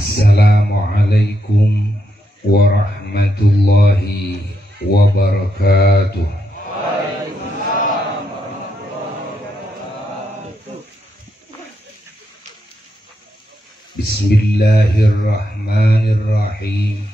Assalamualaikum warahmatullahi wabarakatuh. Bismillahirrahmanirrahim.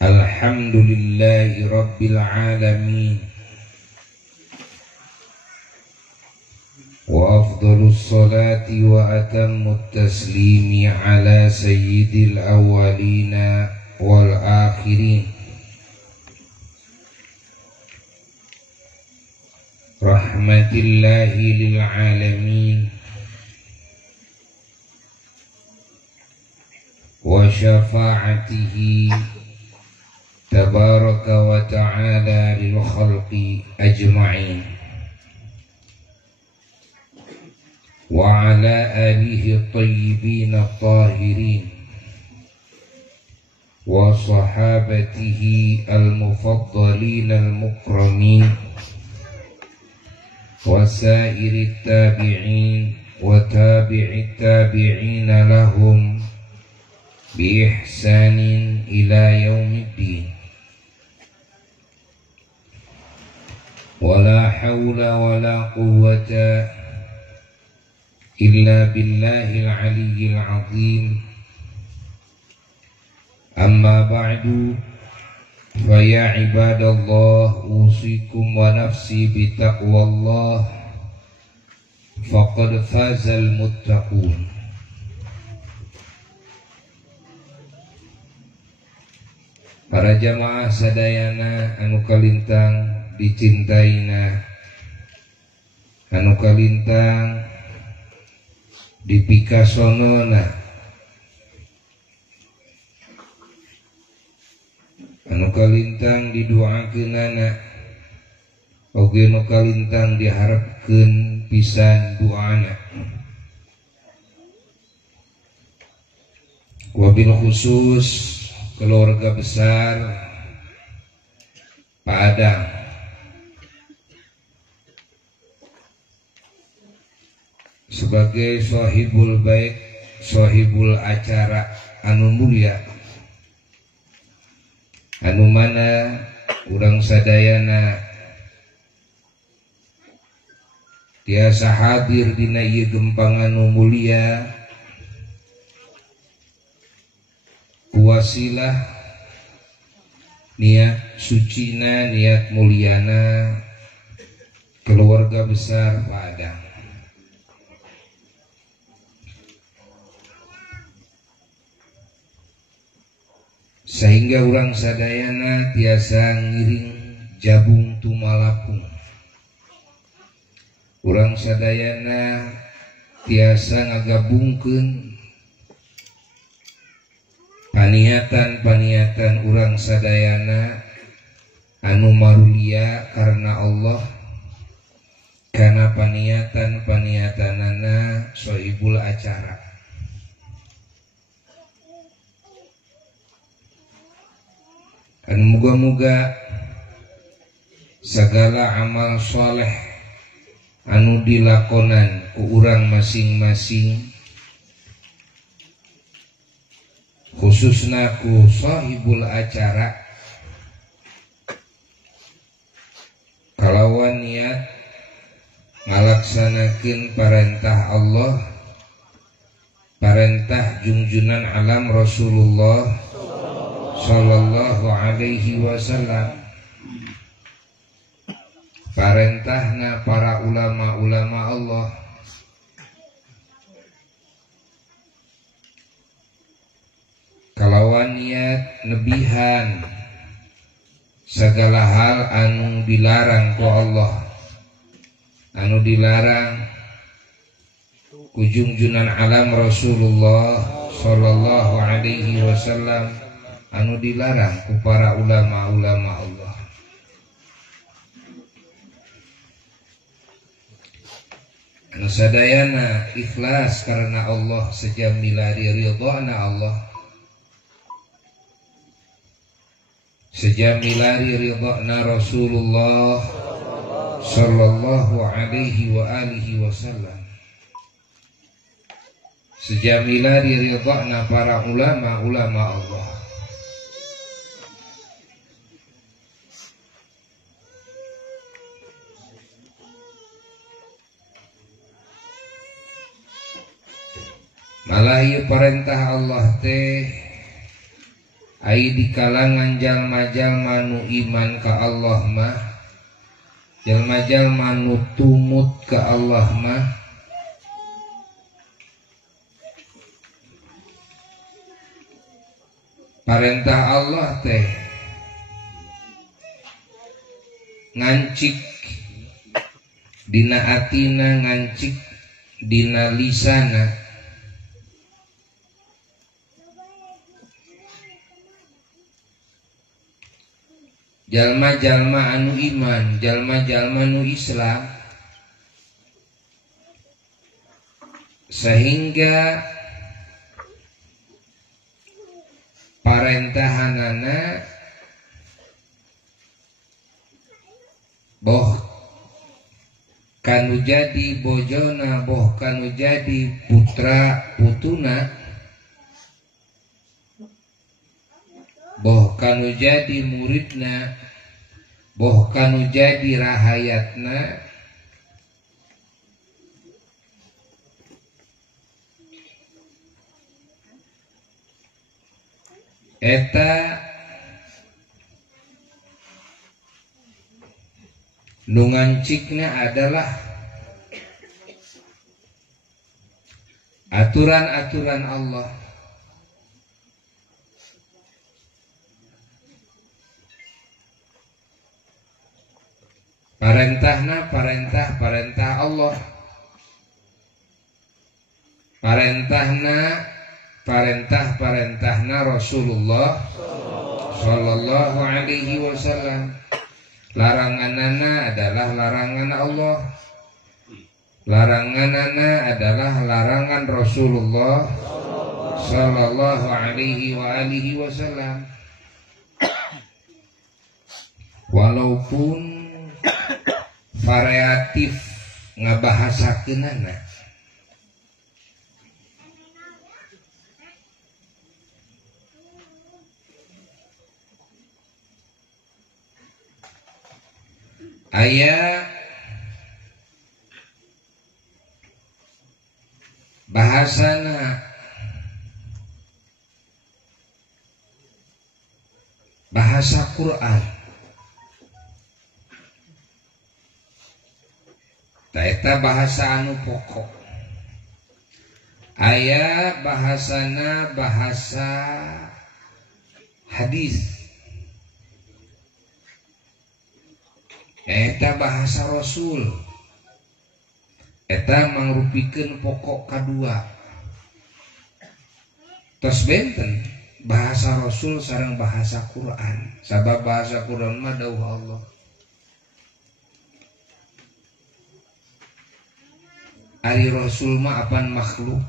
Alhamdulillahi rabbil alamin. Wa afdalus salati wa atammut taslimi ala sayyidil awwalina wal akhirin. Rahmatillahi lil alamin. Wa syafa'atihi tabaraka wa ta'ala lil khalqi ajma'in wa ala alihi at-tayyibin at-tahirin wa sahabatihi al-mufaddalin al-mukramin wa sairi at-tabi'in wa tabi'i at-tabi'in lahum bi ihsanin ila yaumiddin. Wala hawla wala quwwata illa billahil aliyyil azim. Amma ba'du, fa ya ibadallah, usikum wa nafsi bitaqwallah, faqad fazal muttaqun. Para jamaah sadayana anu kalintang dicintaina, anu kalintang dipikasonona, anu kalintang didoakeunana, oge anu kalintang diharapkeun pisan doana. Wabil khusus keluarga besar Pak Adang, sebagai sahibul baik, sahibul acara anu mulia, anu mana urang sadayana tiasa hadir dina ieu gempang anu mulia, kuwasilah niat sucina, niat muliana keluarga besar Pak Adang. Sehingga urang sadayana tiasa ngiring jabung tumalapung, urang sadayana tiasa ngagabungkeun paniatan-paniatan urang sadayana anu marulia karena Allah, karena paniatan-paniatanana sohibul acara. Anu muga-muga segala amal soleh anu dilakonan ku urang masing-masing, khususna ku sahibul acara, kalawan niat ngalaksanakeun perintah Allah, perintah junjunan alam Rasulullah sallallahu alaihi wasallam, perintahna para ulama-ulama Allah, kalawan niat nebihan segala hal anu dilarang ku Allah, anu dilarang ku junjunan alam Rasulullah sallallahu alaihi wasallam, anu dilarang ku para ulama-ulama Allah. Anu sadayana ikhlas karena Allah sejamilari ridhana Allah, sejamilari ridhana Rasulullah sallallahu alaihi wa alihi wasallam, sejamilari ridhana para ulama-ulama Allah. Malah ieu perintah Allah teh ai di kalangan jalma-jalma nu iman ka Allah mah, jalma-jalma nu tumut ka Allah mah perintah Allah teh ngancik dina atina, ngancik dina lisana. Jalma-jalma anu iman, jalma-jalma anu Islam, sehingga parentahanana boh kanu jadi bojona, boh kanu jadi putra putuna, boh kanu jadi muridna, boh kanu jadi rahayatna, eta nu ngancikna adalah aturan-aturan Allah. Parentahna parentah Allah, parentahna Rasulullah sallallahu alaihi wasallam. Laranganana adalah larangan Allah, laranganana adalah larangan Rasulullah sallallahu alaihi wa alihi wasallam. Walaupun variatif ngabahasakeunana, aya bahasana bahasa Quran, taeta bahasa anu pokok. Aya bahasana bahasa hadis, eta bahasa Rasul, eta mangrupikeun pokok kadua. Tos benten bahasa Rasul sareng bahasa Quran, sabab bahasa Quran mah dawuh Allah. Ari Rasul mah apan makhluk,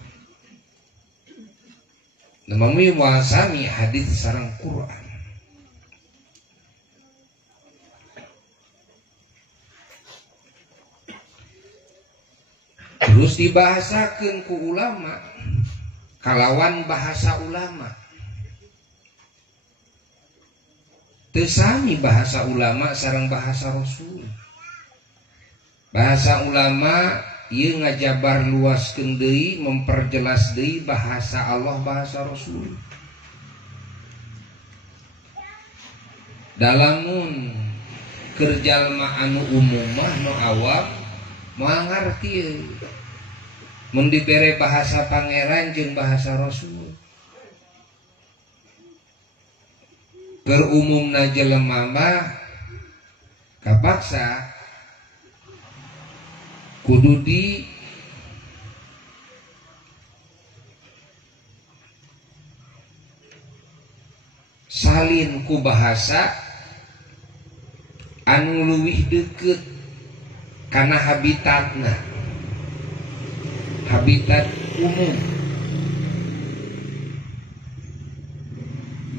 namami wasami hadis sareng Quran. Terus dibahasakeun ku ulama kalawan bahasa ulama. Teu sami bahasa ulama sareng bahasa Rasul. Bahasa ulama ieu ngajabar luaskeun deui, memperjelas deui bahasa Allah, bahasa Rasul. Dalamun keur jalma anu umum mah nu awam moal ngarti mun dibere bahasa pangeran jeung bahasa Rasul. keur umumna jelema mah kapaksa kudu di salin ku bahasa anu luwih deukeut kana habitatna, habitat umum.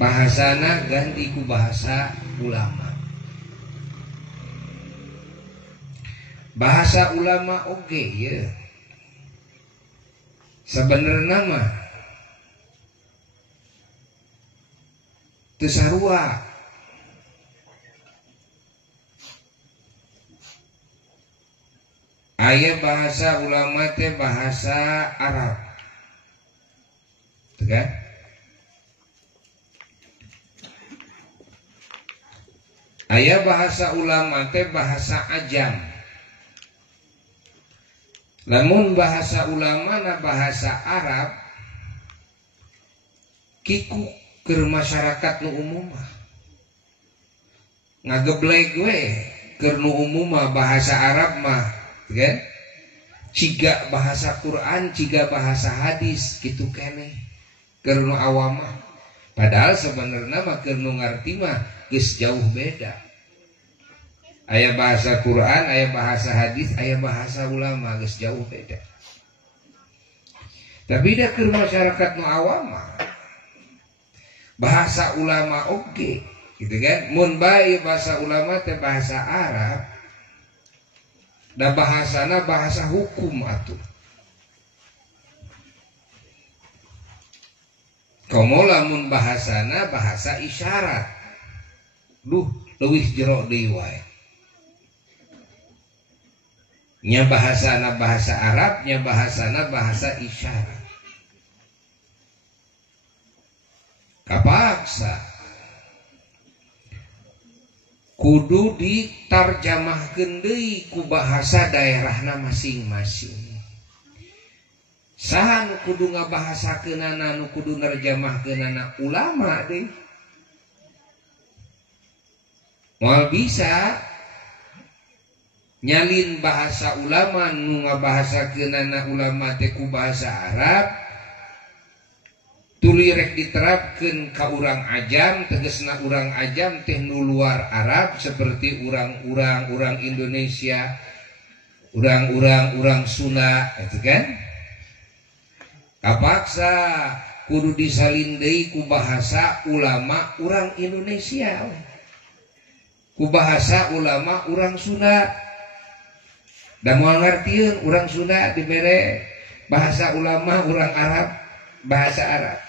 Bahasana ganti ku bahasa ulama. Bahasa ulama oke ya. Sebenarnya mah teu sarua. Aya bahasa ulama teh bahasa Arab. Tuh kan? Aya bahasa ulama teh bahasa Ajam. Lamun bahasa ulama na bahasa Arab kiku keur masyarakat nu umum mah ngageblek we keur nu umum mah bahasa Arab mah kan ciga bahasa Quran ciga bahasa hadis gitu keneh keur nu awam mah. Padahal sebenarnya mah keur nu ngarti mah geus jauh beda. Aya bahasa Quran, aya bahasa hadis, aya bahasa ulama geus jauh beda. Tapi da keur masyarakat nu awam mah bahasa ulama oke gitu kan. Mun bae bahasa ulama teh bahasa Arab da bahasana bahasa hukum atuh. Komo lamun bahasana bahasa isyarat. Duh, leuwih jero deui wae. Nya bahasana bahasa Arab, nya bahasana bahasa isyarat. Kapaksa kudu ditarjamahkeun deui ku bahasa daerahna masing-masing. Saha nu kudu ngabahasakeunana, nu kudu narjamahkeunana ulama deui. Moal bisa nyalin bahasa ulama nu ngabahasakeunana ulama teh ku bahasa Arab tuluy rek diterapkeun ka urang Ajam, tegasna urang Ajam teh nu luar Arab seperti urang Indonesia, urang Sunda gitu kan. Kapaksa kudu disalin deui ku bahasa ulama urang Indonesia, ku bahasa ulama urang Sunda. Da moal ngartieun urang Sunda dibere bahasa ulama urang Arab bahasa Arab.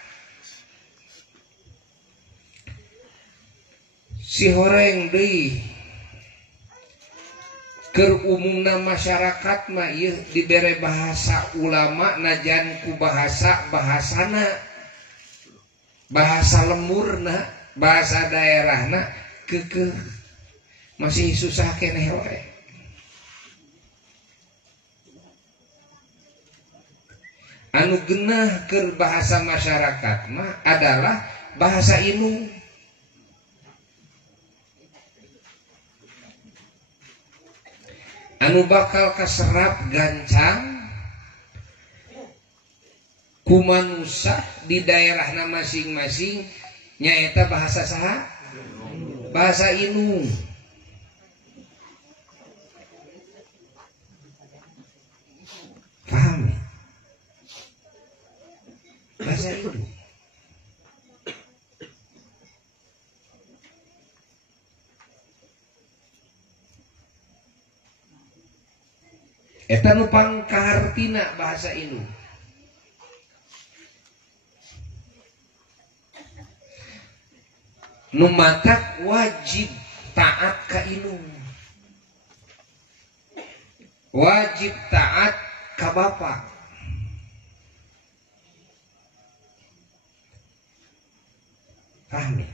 Si horeng deui keur umumna masyarakat mah ieu dibere bahasa ulama najan ku bahasana bahasa lemurna bahasa daerahna keukeuh masih susah keneh we. Anu genah keur bahasa masyarakat mah adalah bahasa Inung. Anu bakal kaserap gancang ku manusia di daerahna masing-masing nyaeta bahasa saha? Bahasa Inung. Paham ya? Bahasa Inung. Eta nu pangkahartina bahasa Inung. Nu matak wajib taat ka Inung. Wajib taat ka bapa. Paham ya?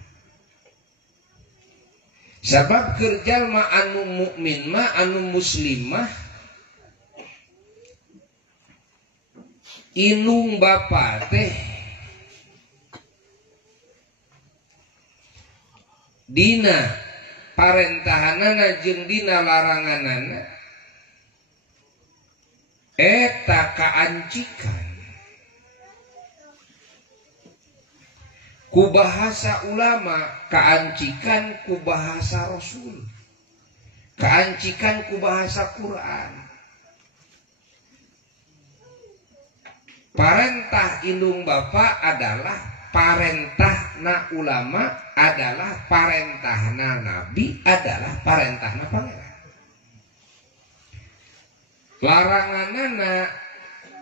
Sabab kerja ma anu mukmin mah anu muslim mah inung bapa teh dina parentahanana jeung dina laranganana eta kaancikan ku bahasa ulama, kaancikan ku bahasa Rasul, kaancikan ku bahasa Quran. Parentah indung bapa adalah parentahna ulama, adalah parentahna nabi, adalah parentahna pangeran. Laranganana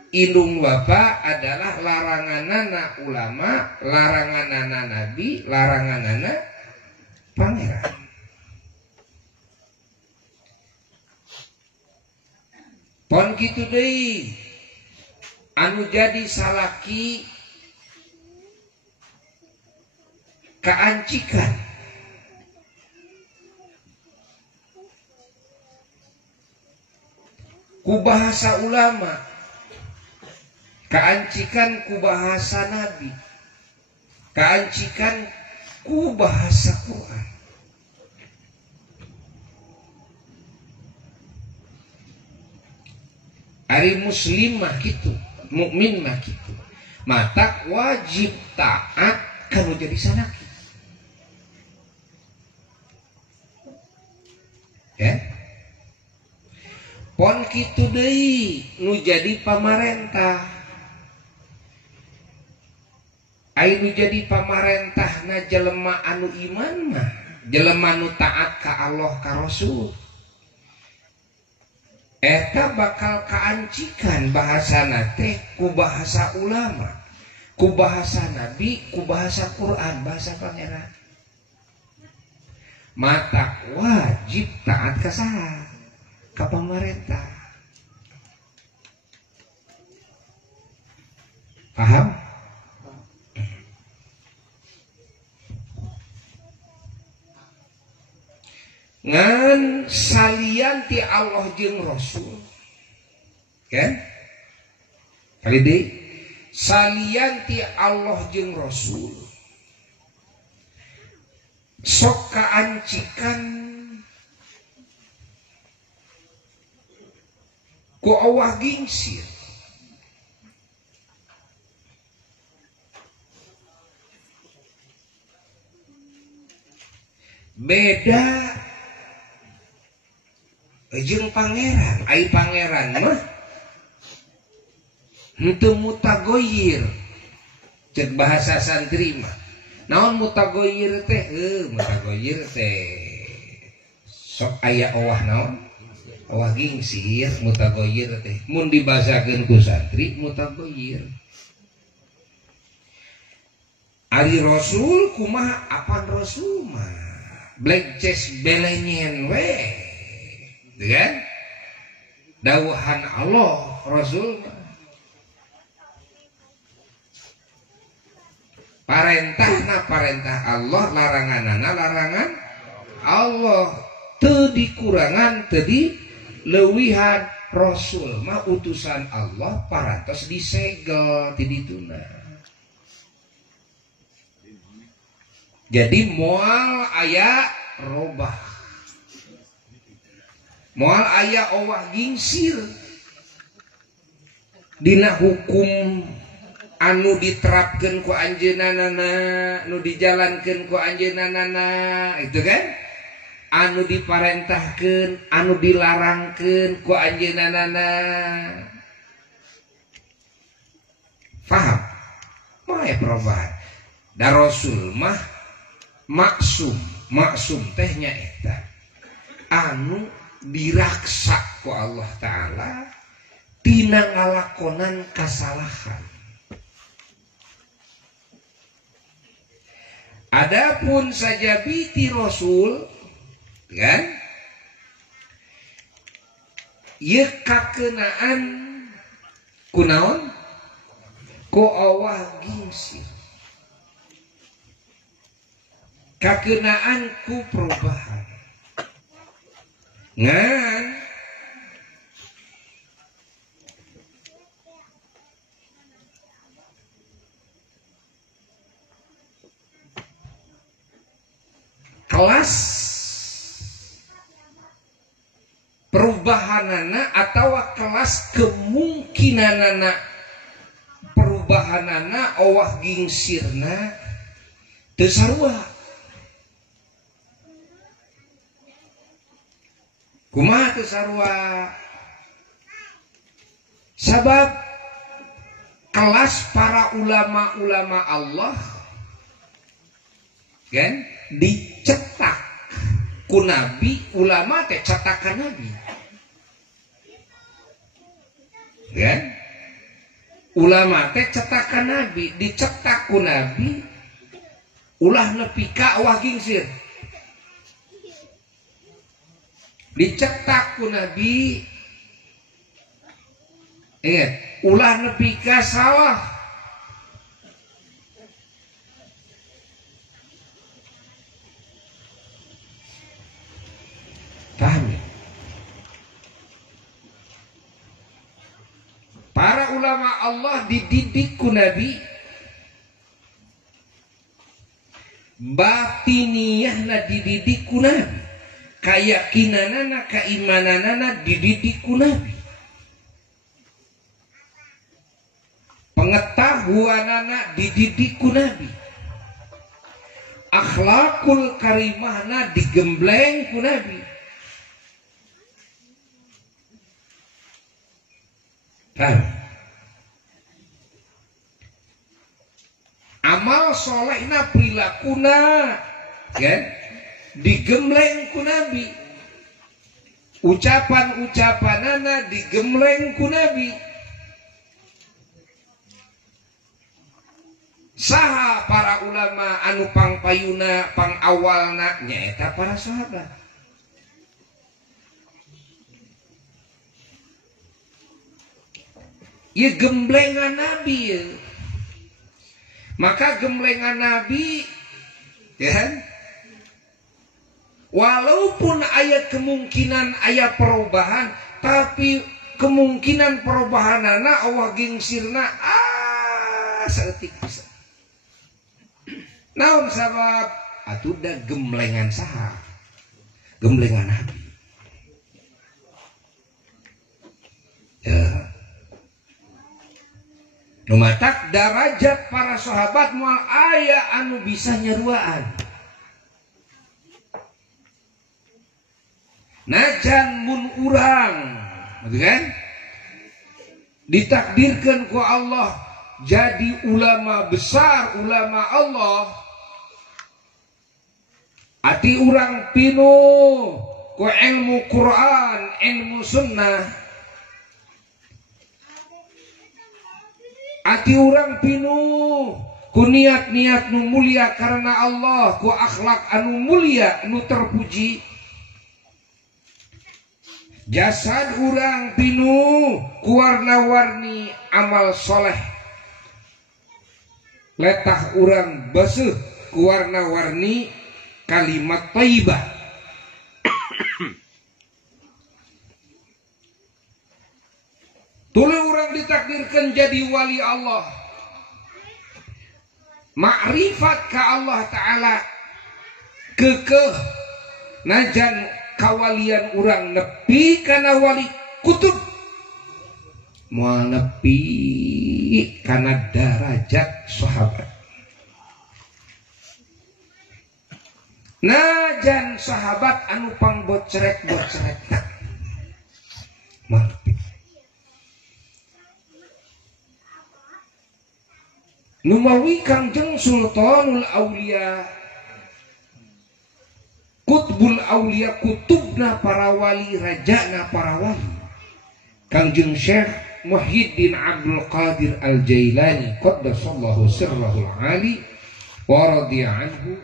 indung bapa adalah laranganana ulama, laranganana nabi, laranganana pangeran. Pon kitu deui anu jadi salaki kaancikan ku bahasa ulama, kaancikan ku bahasa nabi, kaancikan ku bahasa Quran. Ari muslim mah kitu, mukmin mah kitu. Matak wajib taat kalau jadi sanaki. Ya. Pon kitu deui nu jadi pamarentah. Ai nu jadi pamarentahna jelema anu iman mah, jelema nu taat ka Allah ka Rasul. Eta bakal kaancikan bahasana teh ku bahasa ulama, ku bahasa nabi, ku bahasa Quran, bahasa pangeran. Matak wajib taat ka saha? Ka pamarentah. Paham? Ngan salian ti Allah jeung Rasul, kan? Kali deui salian ti Allah jeung Rasul sok kaancikan ku awah gingsir. Beda jeung pangeran, ai pangeran mah henteu mutagoyir, cek bahasa santri mah. Naon mutagoyir teh? Mutagoyir teh sok aya owah naon? Owah gingsir, mutagoyir teh. Mun dibasakeun ku santri mutagoyir. Ari Rasul kumaha apan Rasul mah? Black chest belenyen we. Kan? Dawuhan Allah Rasul parentahna parentah Allah, laranganana larangan Allah, teu dikurangan teu dileuwihan. Rasul mah utusan Allah parantos disegel ti dituna. Jadi moal aya robah, moal aya owah gingsir dina hukum anu diterapkeun ku anjeunana, nu dijalankeun ku anjeunana, itu kan? Anu diparentahkeun, anu dilarangkeun ku anjeunana. Paham? Moal perubahan. Da Rasul mah maksum teh nyaeta anu diraksa ku Allah Ta'ala tina ngalakonan kasalahan. Adapun saja biti Rasul kan ieu kakeunaan kunaon ku awah gingsir, kakeunaan ku perubahan. Ngan kelas perubahanana atau kelas kemungkinanana perubahanana owah gingsirna teu sarua. Kumaha teu sarua? Sabab kelas para ulama-ulama Allah kan dicetak ku nabi, ulama teh cetakan nabi kan, ulama teh cetakan nabi, dicetak ku nabi ulah nepi ka wah gingsir, dicetak ku nabi ingat ulah nepi ka salah. Paham ya? Para ulama Allah dididik ku nabi, batiniyahna dididik ku nabi, kayakinanana keimananana dididik ku nabi, pengetahuanana dididik ku nabi, akhlakul karimahna digembleng ku nabi. Amal solehna prilakuna kan digembleng ku nabi, ucapan-ucapanana digembleng ku nabi. Saha para ulama anu pangpayuna pangawalna nyaeta para sahabat. Ya gemblengan nabi ya. Maka gemblengan nabi ya kan? Walaupun ayat kemungkinan ayat perubahan, tapi kemungkinan perubahanana Allah gingsirna saeutik bisa. Naon sabab atuh da gemblengan saha? Gemblengan nabi. Ya. Numatak darajat para sahabat moal aya anu bisa nyeruaan. Najan mun urang, betul kan? Ditakdirkan ku Allah jadi ulama besar, ulama Allah. Ati urang pinuh ku ilmu Quran, ilmu sunnah. Ati urang pinuh ku niat-niat nu mulia karena Allah, ku akhlak anu mulia nu terpuji. Jasad urang pinuh ku warna-warni amal soleh. Letah urang beueuh ku warna-warni kalimat thayyibah. Tuluy urang ditakdirkan jadi wali Allah. Makrifat ka Allah Ta'ala keukeuh najan kawalian urang nepi kana wali kutub, moal nepi kana darajat sahabat. Najan sahabat anu pangbocrek-bocrekna moal nepi. Numawi Kangjeng Sultanul Aulia, Kutbul Aulia, kutubna para wali, rajana para wali, Kangjeng Syekh Muhyiddin Abdul Qadir Al-Jailani qaddasallahu sirrahul ali wa radiya anhu,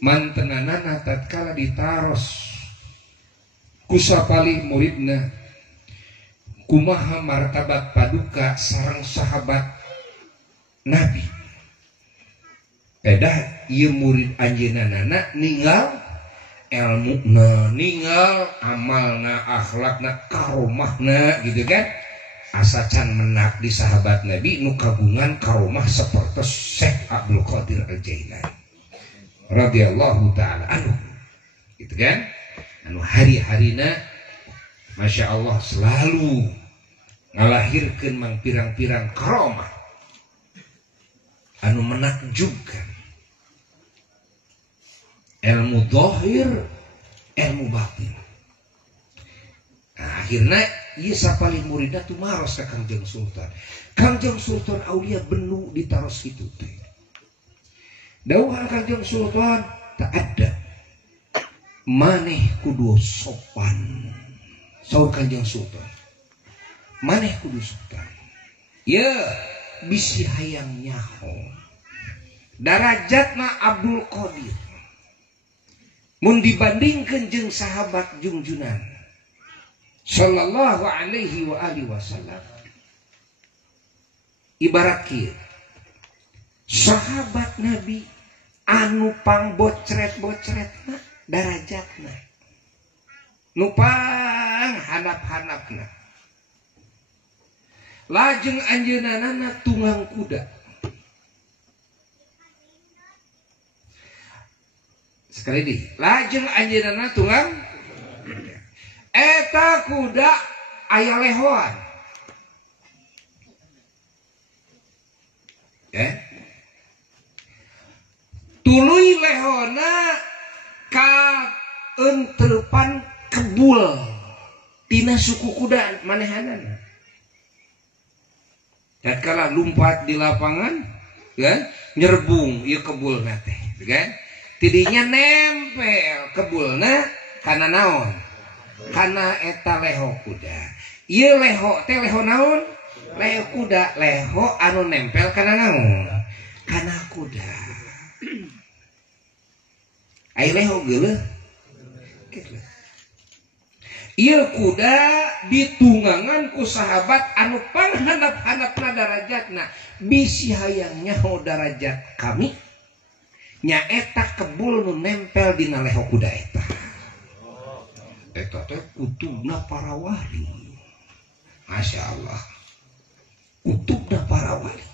mantenanana tatkala ditaros kusapalih muridna kumaha martabat paduka sareng sahabat Nabi. Edah ieu murid anjeunna ninggal ilmuna, ninggal amalna, akhlakna, karomahna gitu kan. Asa can menak di sahabat Nabi nu kagungan karomah sapertos Syekh Abdul Qadir Al-Jailani radhiyallahu taala anhu. Gitu kan? Anu hari-harina Masya Allah selalu ngalahirkeun mang pirang-pirang karomah anu menakjubkan. Ilmu zahir, ilmu batin. Nah, akhirnya ieu sapalih muridna tuh maros ka Kangjeng Sultan. Kangjeng Sultan aulia benu ditaros kitu teh. Dawuhan Kangjeng Sultan tak ada. Maneh kudu sopan. Saur Kangjeng Sultan. Maneh kudu sopan. Ya, bisi hayang nyaho. Darajatna Abdul Qadir. Mun dibandingkeun jeung sahabat junjunan sallallahu alaihi wa alihi wasallam. Ibarat kieu. Sahabat Nabi anu pangbocret-bocretna darajatna. Nu pang hanap-hanapna. Lajeng anjeunana tunggang kuda. Sekali di, lajeng anjeunana tunggang kuda. Eta kuda aya lehoan. Tuluy lehona ka enteupan kebul tina suku kuda manehanana. Tatkala lumpat di lapangan, kan? Nyerbung ieu kebulna teh, kan? Tidinya nempel kebulna kana naon? Kana eta leho kuda. Ieu leho teh leho naon? Leho kuda, leho anu nempel kana naon? Kana kuda. Ai leho geuleuh. Kitu. Ieu kuda ditunggangan ku sahabat anu panghandap-handapna darajatna. Bisi hayang nyaho darajat kami. Nyaeta kebul nu nempel dina leho kuda eta. Eta teh kutubna para wali. Masya Allah. Kutubna para wali.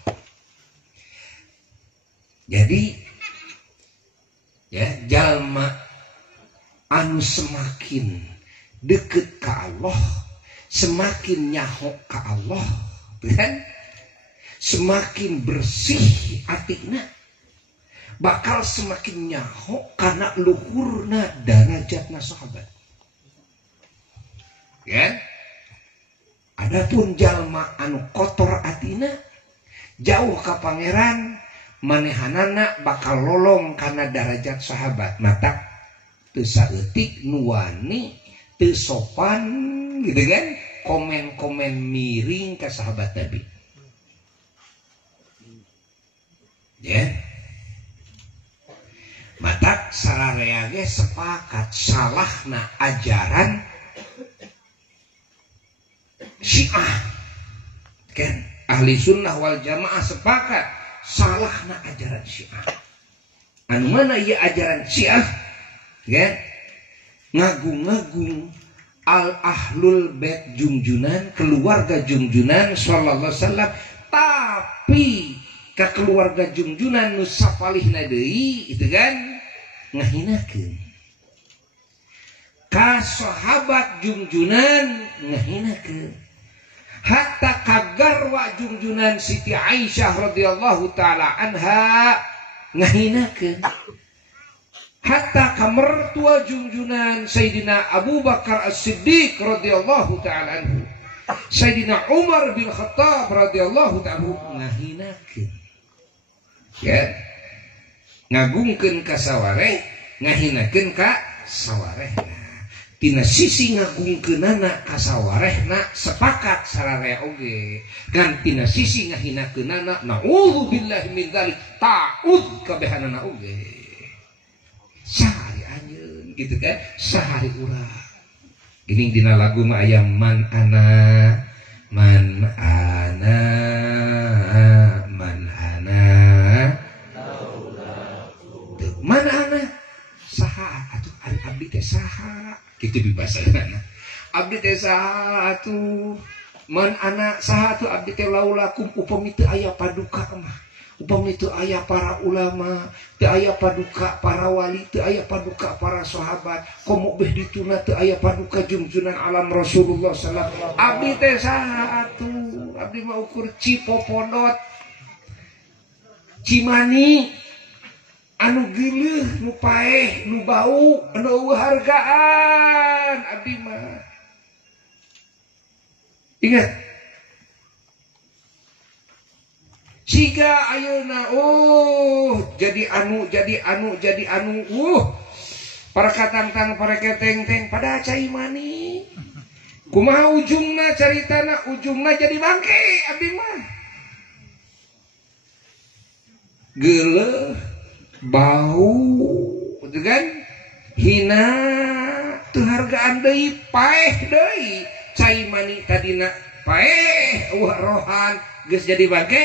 Jadi ya jalma anu semakin deket ke Allah, semakin nyaho ke Allah, kan? Semakin bersih atina, bakal semakin nyaho karena luhurna darajatna sahabat. Ya, adapun jalma anu kotor atina, jauh ka pangeran, manehanana bakal lolong karena darajat sahabat. Mata teu saeutik nuwani teu sopan gitu kan, komen-komen miring ke sahabat Nabi. Ya. Mata sararea ge sepakat salahna ajaran Syiah. Kan ahli sunnah wal jamaah sepakat salahna ajaran Syiah. Anu mana ieu ajaran Syiah? Kan? Ngagung-ngagung al-ahlul bait junjunan, keluarga junjunan sallallahu alaihi wasallam, tapi ka keluarga junjunan nu sapalihna deui itu kan ngahinakeun. Ka sahabat junjunan ngahinakeun. Hatta kagarwa junjunan Siti Aisyah radhiyallahu taala anha ngahinakeun. Hatta kamertua junjunan Sayyidina Abu Bakar As-Siddiq radhiyallahu taala anhu, Sayyidina Umar bin Khattab radhiyallahu taala ngahinakeun. Ya, ngagungkeun ka sawareh, ngahinakeun ka sawarehna. Tina sisi ngagungkeunana ka sawarehna sepakat sararea oge. Kan tina sisi ngahinakeunana naudzubillahi min dzalik ta'ud kabehanana oge. Sahari anjeun gitu kan, sahari urang. Gini dina lagu mah aya man ana man saha atuh ari abdi teh saha kitu di bahasana. Abdi teh saha atuh man ana saha atuh abdi teh laulakum upami teu aya paduka mah upami teu aya para ulama, teu aya paduka para wali, teu aya paduka para sahabat, komo beh dituna teu aya paduka junjunan alam Rasulullah sallallahu alaihi wasallam. Abdi teh saha atuh? Abdi mah ukur Cipopodot, Cimani, anu geuleuh, nu paeh, nu bau, anu eueuh hargaan. Abdi mah ingat siga ayeuna jadi anu para katang-tang para keteng-teng pada cai mani kumaha ujungna caritana ujungna jadi bangke. Abdi mah geuleuh bau kan hina teu hargaan deui paeh deui cai mani tadina paeh rohan geus jadi bangke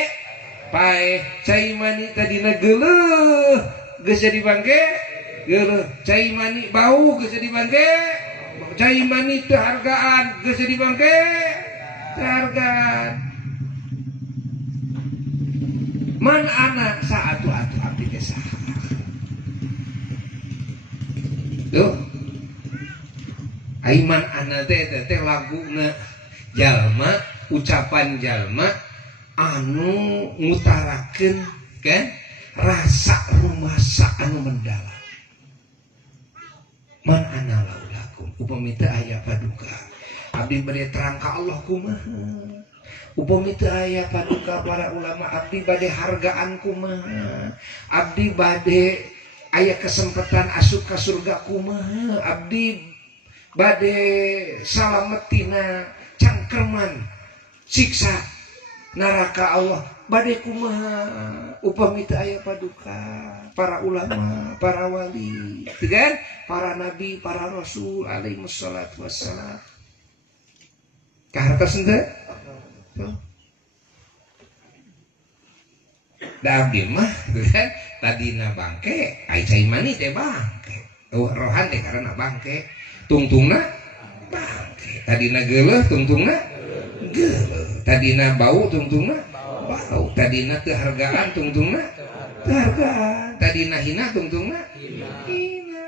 paeh cai mani tadina geuleuh geus jadi bangke geuleuh cai mani bau geus jadi bangke cai mani teu hargaan geus jadi bangke teu hargaan. Man anak saatu-atu abdi teh saha tuh aiman anak teh laguna jalma ucapan jalma anu ngutarakeun kan rasa rumasa anu mendalam. Man ana laulakum upami teu aya paduka abdi bade terang ka Allah kumaha, upami teu aya paduka para ulama abdi bade hargaan kumaha, abdi bade aya kesempatan asup ka surga kumaha, abdi bade salametina cangkerman siksa neraka Allah bade kumaha upami teu aya paduka para ulama, para wali, kan? Para nabi, para rasul alaihi wassalatu wassalam. Kahartos henteu? Da abdi mah kan tadina bangke ai cai mani teh bangke. Rohan teh karena bangke, tungtungna bangke. Tadina geuleuh tungtungna geuleuh. Tadina bau tungtungna bau. Tadina teu hargaan tungtungna teu hargaan. Tadina hina tungtungna hina.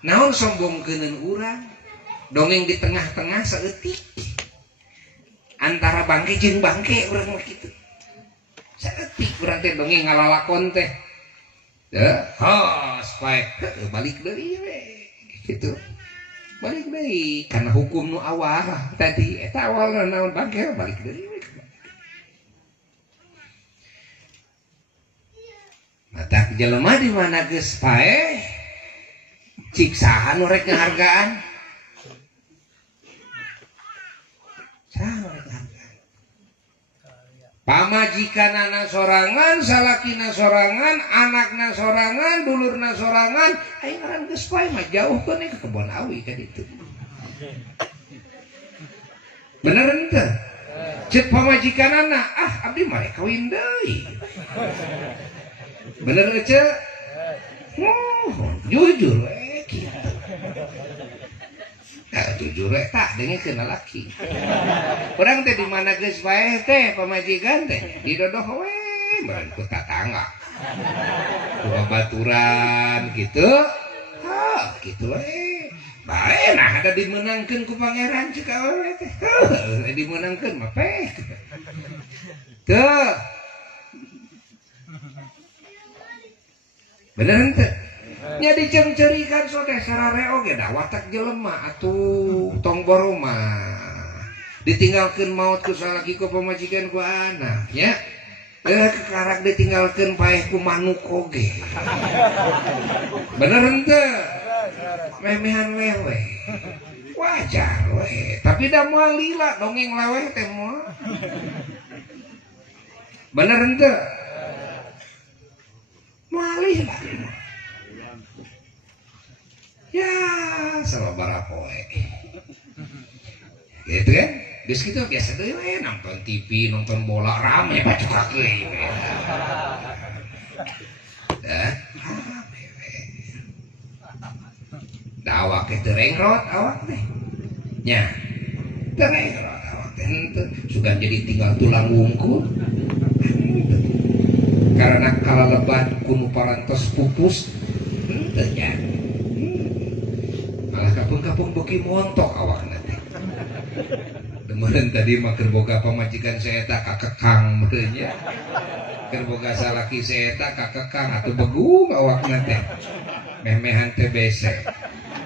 Naon sombongkeuneun urang? Dongeng di tengah-tengah saeutik. Antara bangke jeung bangke urang mah kitu. Saeutik urang teh dongeng ngalalakon teh. Teu, hos pae balik deui we. Kitu. Balik deui kana hukum nu awal tadi eta awalna naon bangke balik deui we. Mata jelema di mana geus pae cik saha nu rek ngahargaan? Saha nu rek ngahargaan? Pamajikanana sorangan, salakina sorangan, anakna sorangan, dulurna sorangan, aing ngaran geus pae mah jauhkeun ke kebon awi ka ditu. Bener henteu? Ceuk pamajikanana, abdi mah rek kawin deui. Bener ceuk? Jujur we kitu. Jujur we tak dengekeun lalaki. Urang teh di mana geus bae teh pamajikan teh didodoh we meureun ku tatangga. Ku babaturan kitu. Kitu we. Bae nah ada dimenangkeun ku pangeran ceuk awewe teh. Dimenangkeun mah peh. Teu. Bener henteu? Nya diceng-cerikan sodeh sarare oge da watak jelema atuh tong boro mah ditinggalkeun maot ku salaki ku pamajikan ku anak nya kekarak ditinggalkeun paeh ku manuk oge. Bener henteu? Memehan lewe wajar we tapi da moal lila dongeng laweh teh moal. Bener henteu? Moal lila ya sababaraha poe gitu kan geus kitu biasa deui we nonton TV nonton bola rame baca deui we rame we da awak teh teu rengrot awak teh nya teu rengrot awak teh sudah jadi tinggal tulang wungkul karena kala lebat kuno parantos pupus terjadi malah kapung-kapung beki montok awak nanti kemarin tadi makan boga pamajikan saya tak kakekang merenya keur boga salaki saya tak kakekang atau begung awak nanti memehan TBC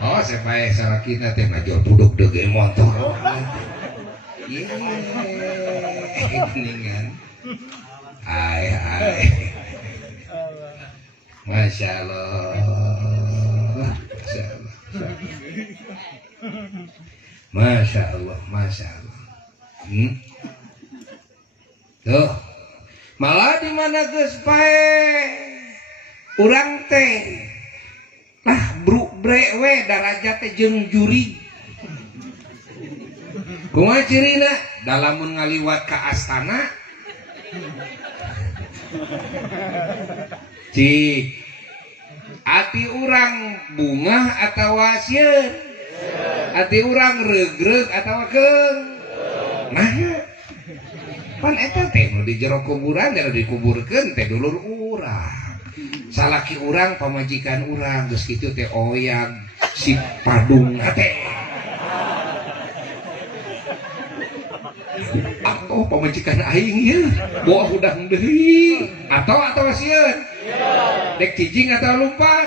oh supaya salaki nanti ngajol puduk dege motor awak nanti geningan ay Masya Allah Masya Allah Masya Allah tuh malah di mana geus pae urang teh lah bruk brek we darajat teh jeung juri kumaha cirina dalamun ngaliwat ka astana cik ati urang bunga atawa sieun ati urang regreg atawa keung nah pan eta teh nu di jero kuburan da dikuburkeun teh dulur urang salaki urang pamajikan urang geus kitu teh oyang si padung teh atau pamajikan aing ya boa hudang deui atau sieun dek cicing atau lompat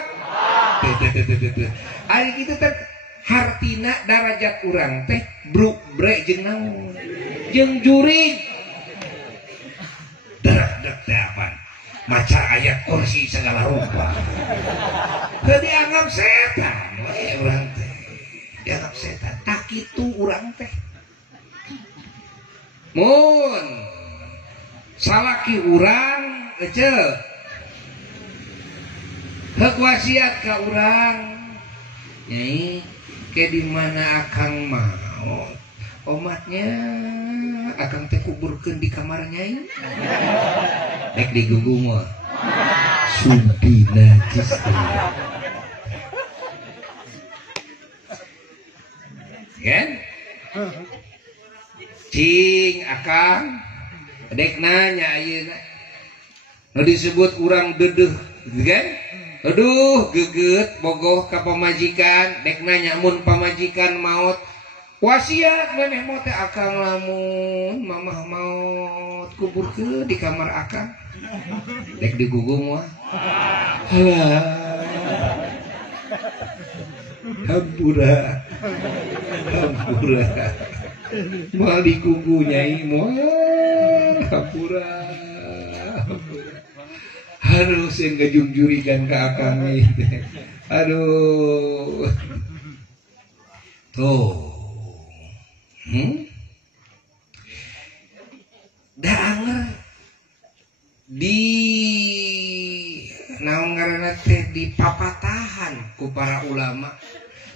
ari kitu teh hartina darajat urang teh bruk brek jeung naon jeung jurig derek teh apaan maca ayat kursi segala rupa teu dianggap setan we urang teh dianggap setan tak kitu urang teh mun salaki urang eceuk heuk wasiat ka urang nyai ke di mana akang mau omatnya akang teh kuburkeun di kamar nyai rek digunggung mah sumpi najis kan cing akang dek nanya ayeuna nu disebut urang dedeuh kan aduh geget bogoh ka pamajikan dek nanya mun pamajikan maot wasiat maneh mau teh akang lamun mamah maot kuburkeun di kamar akang dek digugum wah hampura mal digugu nyai moal hampura harus yang ngejungjurikan ke akang ini aduh tuh danger di naon ngaranna teh di papatahan ku para ulama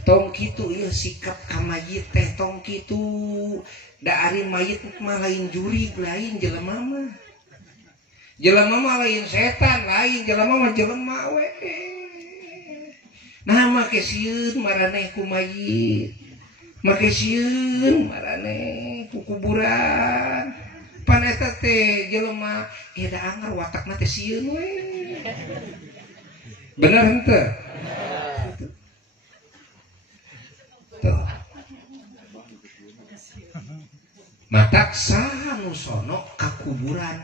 tong kitu ieu sikap ka mayit teh tong kitu da ari mayit mah lain jurig lain jelema mah lain setan lain jelema mah jelema we nah make sieun maraneh ku mayit make sieun maraneh ku kuburan pan eta teh jelema da anger watakna teh sieun we bener henteu tuh matak saha nu sono ka kuburan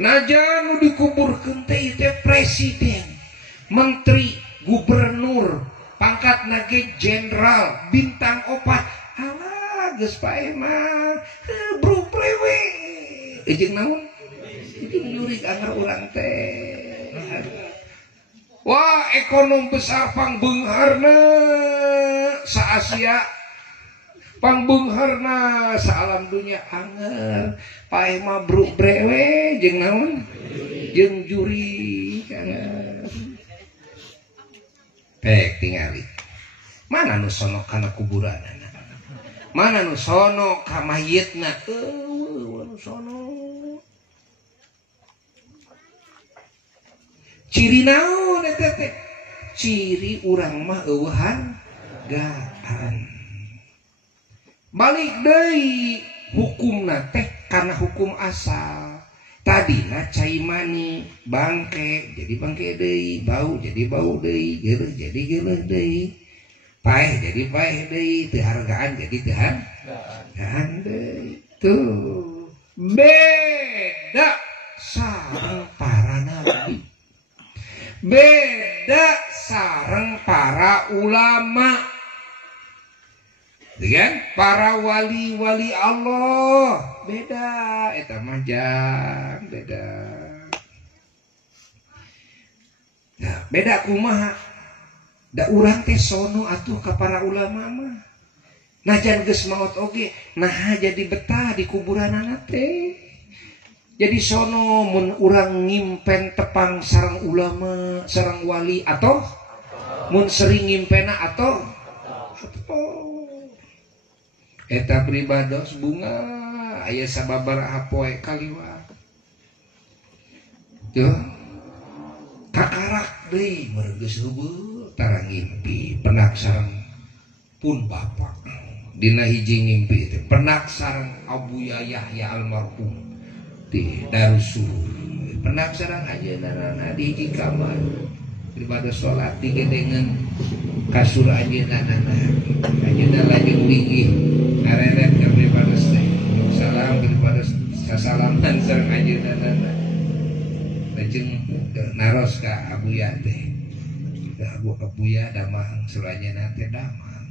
najan nu dikuburkeun teh teh presiden menteri gubernur pangkatna ge jenderal bintang 4 alah geus pae mah bro plewe jeung naon jeung jurig anger urang teh wah ekonom besar pangbeungharna sa Asia pangbeungharna sa alam dunia anger pae mah bruk brewe jeung naon jeung juri anger pek tingali mana nu sono kana kuburanna mana nu sono ka mayitna nu sono ciri naon eta teh ciri urang mah eueuhan hargaan. Balik deui hukumna teh karena hukum asal. Tadina cai mani bangke jadi bangke deui, bau jadi bau deui, geuleuh jadi geuleuh deui. Paeh jadi paeh deui, teu hargaan jadi teu hargaan deui. Tuh beda sareng para nabi. Beda sareng para ulama. Kan para wali-wali Allah beda eta mah jang beda. Nah, beda kumaha? Da urang teh sono atuh ka para ulama mah. Najan geus maot oge, nah jadi betah di kuburanana teh. Jadi sono mun urang ngimpen tepang sareng ulama, sareng wali atau mun sering ngimpena atau eta pribados bunga aya sababaraha poe kaliwat. Tuh kakarak deui meureun geus heubeul tara ngimpi penak sareng pun bapak dina hiji ngimpi teh penak sareng Abu Yahya almarhum di Darussul penak sareng ajeunana di hiji kamar pribados salat digedengan kasur ajeunana lajeng linggih areret ka pribados teh salam pribados sasalaman sareng ajeunana lajeng naros ka Abu Ya teh Abu Ya damang suranyeuna teh damang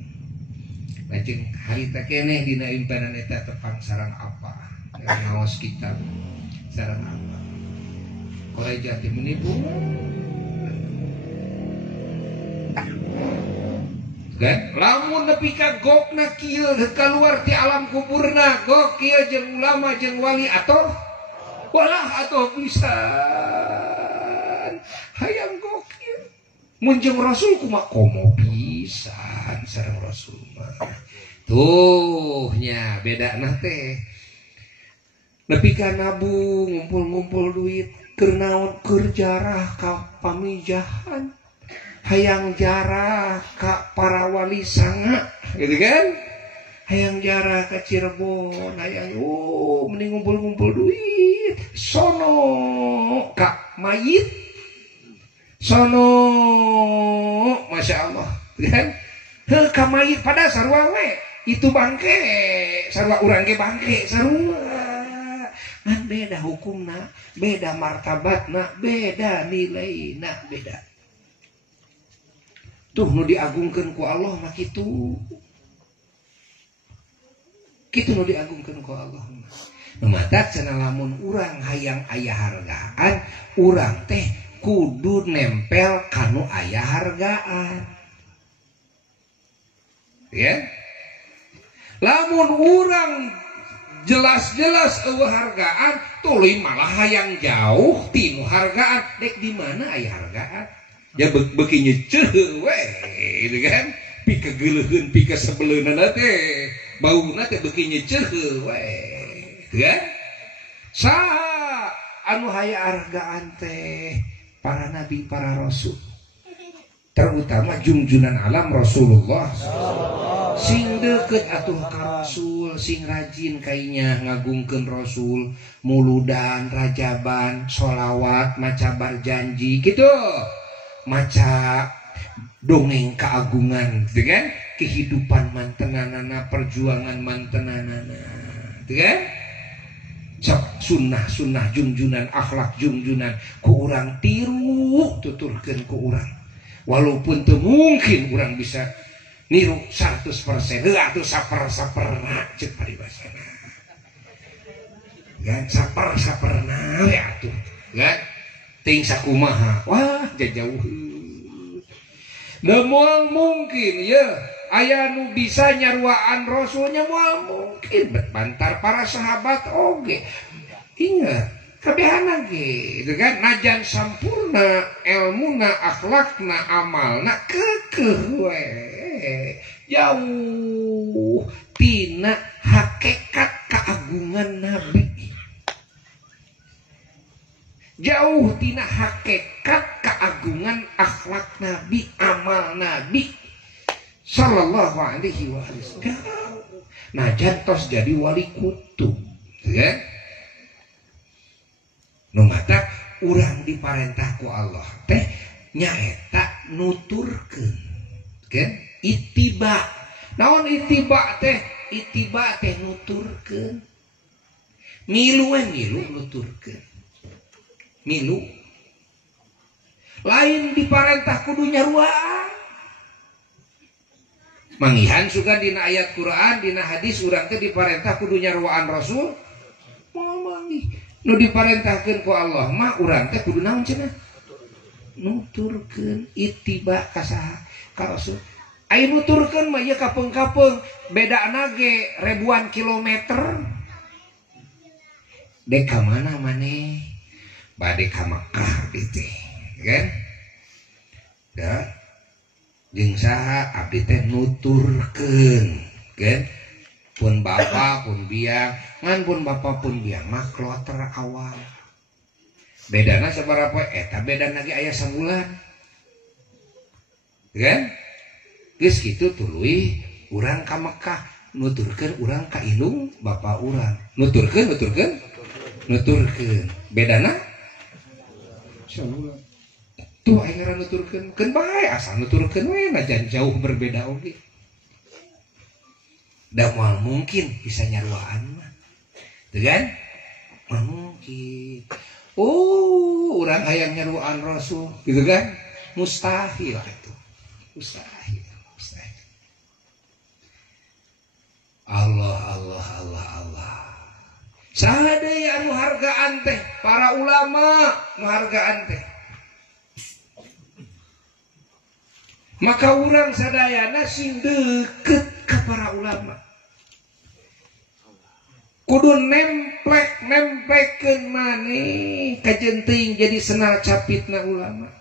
lajeng harita keneh dina impenan eta tepang sareng apa ngaos kitab sareng apa koreja teh menipu kan lamun nepi ka gokna kieu keluar ti alam kuburna gok kieu jeung ulama jeung wali atoh walah atoh pisan hayang gok kieu mun jeung rasul kumaha komo pisan sareng rasul mah tuh nya bedana teh nepi ka nabung ngumpul-ngumpul duit keur naon keur jarah ka pamijahan hayang jarah ka para wali sanga gitu kan hayang jarah ka Cirebon hayang mending ngumpul-ngumpul duit sono ka mayit sono Masya Allah kan heuh ka mayit pada sarua we itu bangke sarua urang ge bangke sarua kan beda hukumna beda martabatna beda nilaina beda. Tuh nu diagungkeun ku Allah mah kitu nu diagungkeun ku Allah mah matak cenah lamun urang hayang aya hargaan urang teh kudu nempel kanu aya hargaan ya lamun urang jelas-jelas eueuh hargaan tuluy malah hayang jauh tinu hargaan dek di mana aya hargaan ya beuki nyeuceuh we gitu kan pika geuleuheun pika sebeleunana teh bauna teh beuki nyeuceuh we kan saha anu haya hargaan teh para nabi para rasul terutama junjunan alam Rasulullah sing deukeut atuh ka rasul sing rajin kainya ngagungkeun rasul muludan rajaban sholawat maca barjanji gitu maca dongeng keagungan gitu kan kehidupan mantenanana perjuangan mantenanana gitu kan sunnah junjunan akhlak junjunan ku urang tiru tuturkeun ku urang walaupun teu mungkin urang bisa niru 100% heuh atuh saper-saperna ceuk paribasana kan saper-saperna we atuh kan ting sakumaha wah jajauheun da moal mungkin ya aya nu bisa nyaruaan rasulnya moal mungkin bantar para sahabat oge ingat kabehana ge gitu kan najan sampurna ilmuna akhlakna amalna keukeuh we jauh tina hakikat keagungan nabi jauh tina hakikat keagungan akhlak nabi amal nabi sallallahu alaihi wasallam. Nah jantos jadi wali kutub ya. Nu mata urang diparentah ku Allah teh nyaeta nuturkeun kan ittiba. Naon ittiba teh? Ittiba teh nuturkeun. Milu nuturkeun. Milu lain diparentah kudu nyaruaan. Mangihan suka dina ayat Quran, dina hadis urang teh diparentah kudu nyaruaan Rasul. Moal manggih. Nu diparentahkeun ku Allah mah urang teh kudu naon cenah? Nuturkeun ittiba ka saha? Ka Rasul. Ai nuturkeun mah ieu kapeung-kapeung, bedana ge ribuan kilometer. Dek ka mana maneh? Bade ka Makkah gitu. Kan? Ya. Jeung saha abdi teh nuturkeun kan pun bapa pun biang ngan pun bapa pun biang mah kloter awal bedana sabaraha poe eta bedana ge aya sabulan kan geus kitu tuluy urang ka Mekah nuturkeun urang ka ilung bapa urang nuturkeun bedana sabulan. Tuh aing nuturkeun keun bae asal nuturkeun we najan jauh berbeda oge. Da moal mungkin bisa nyaruaan mah. Teu kan? Moal mungkin. Oh, urang hayang nyaruaan Rasul, gitu kan? Mustahil itu. Mustahil. Allah. Saha deui anu hargaan teh? Para ulama nu hargaan teh. Maka urang sadayana sing deket ka para ulama kudu nemplekeun maneh kajenting jadi senal capitna ulama.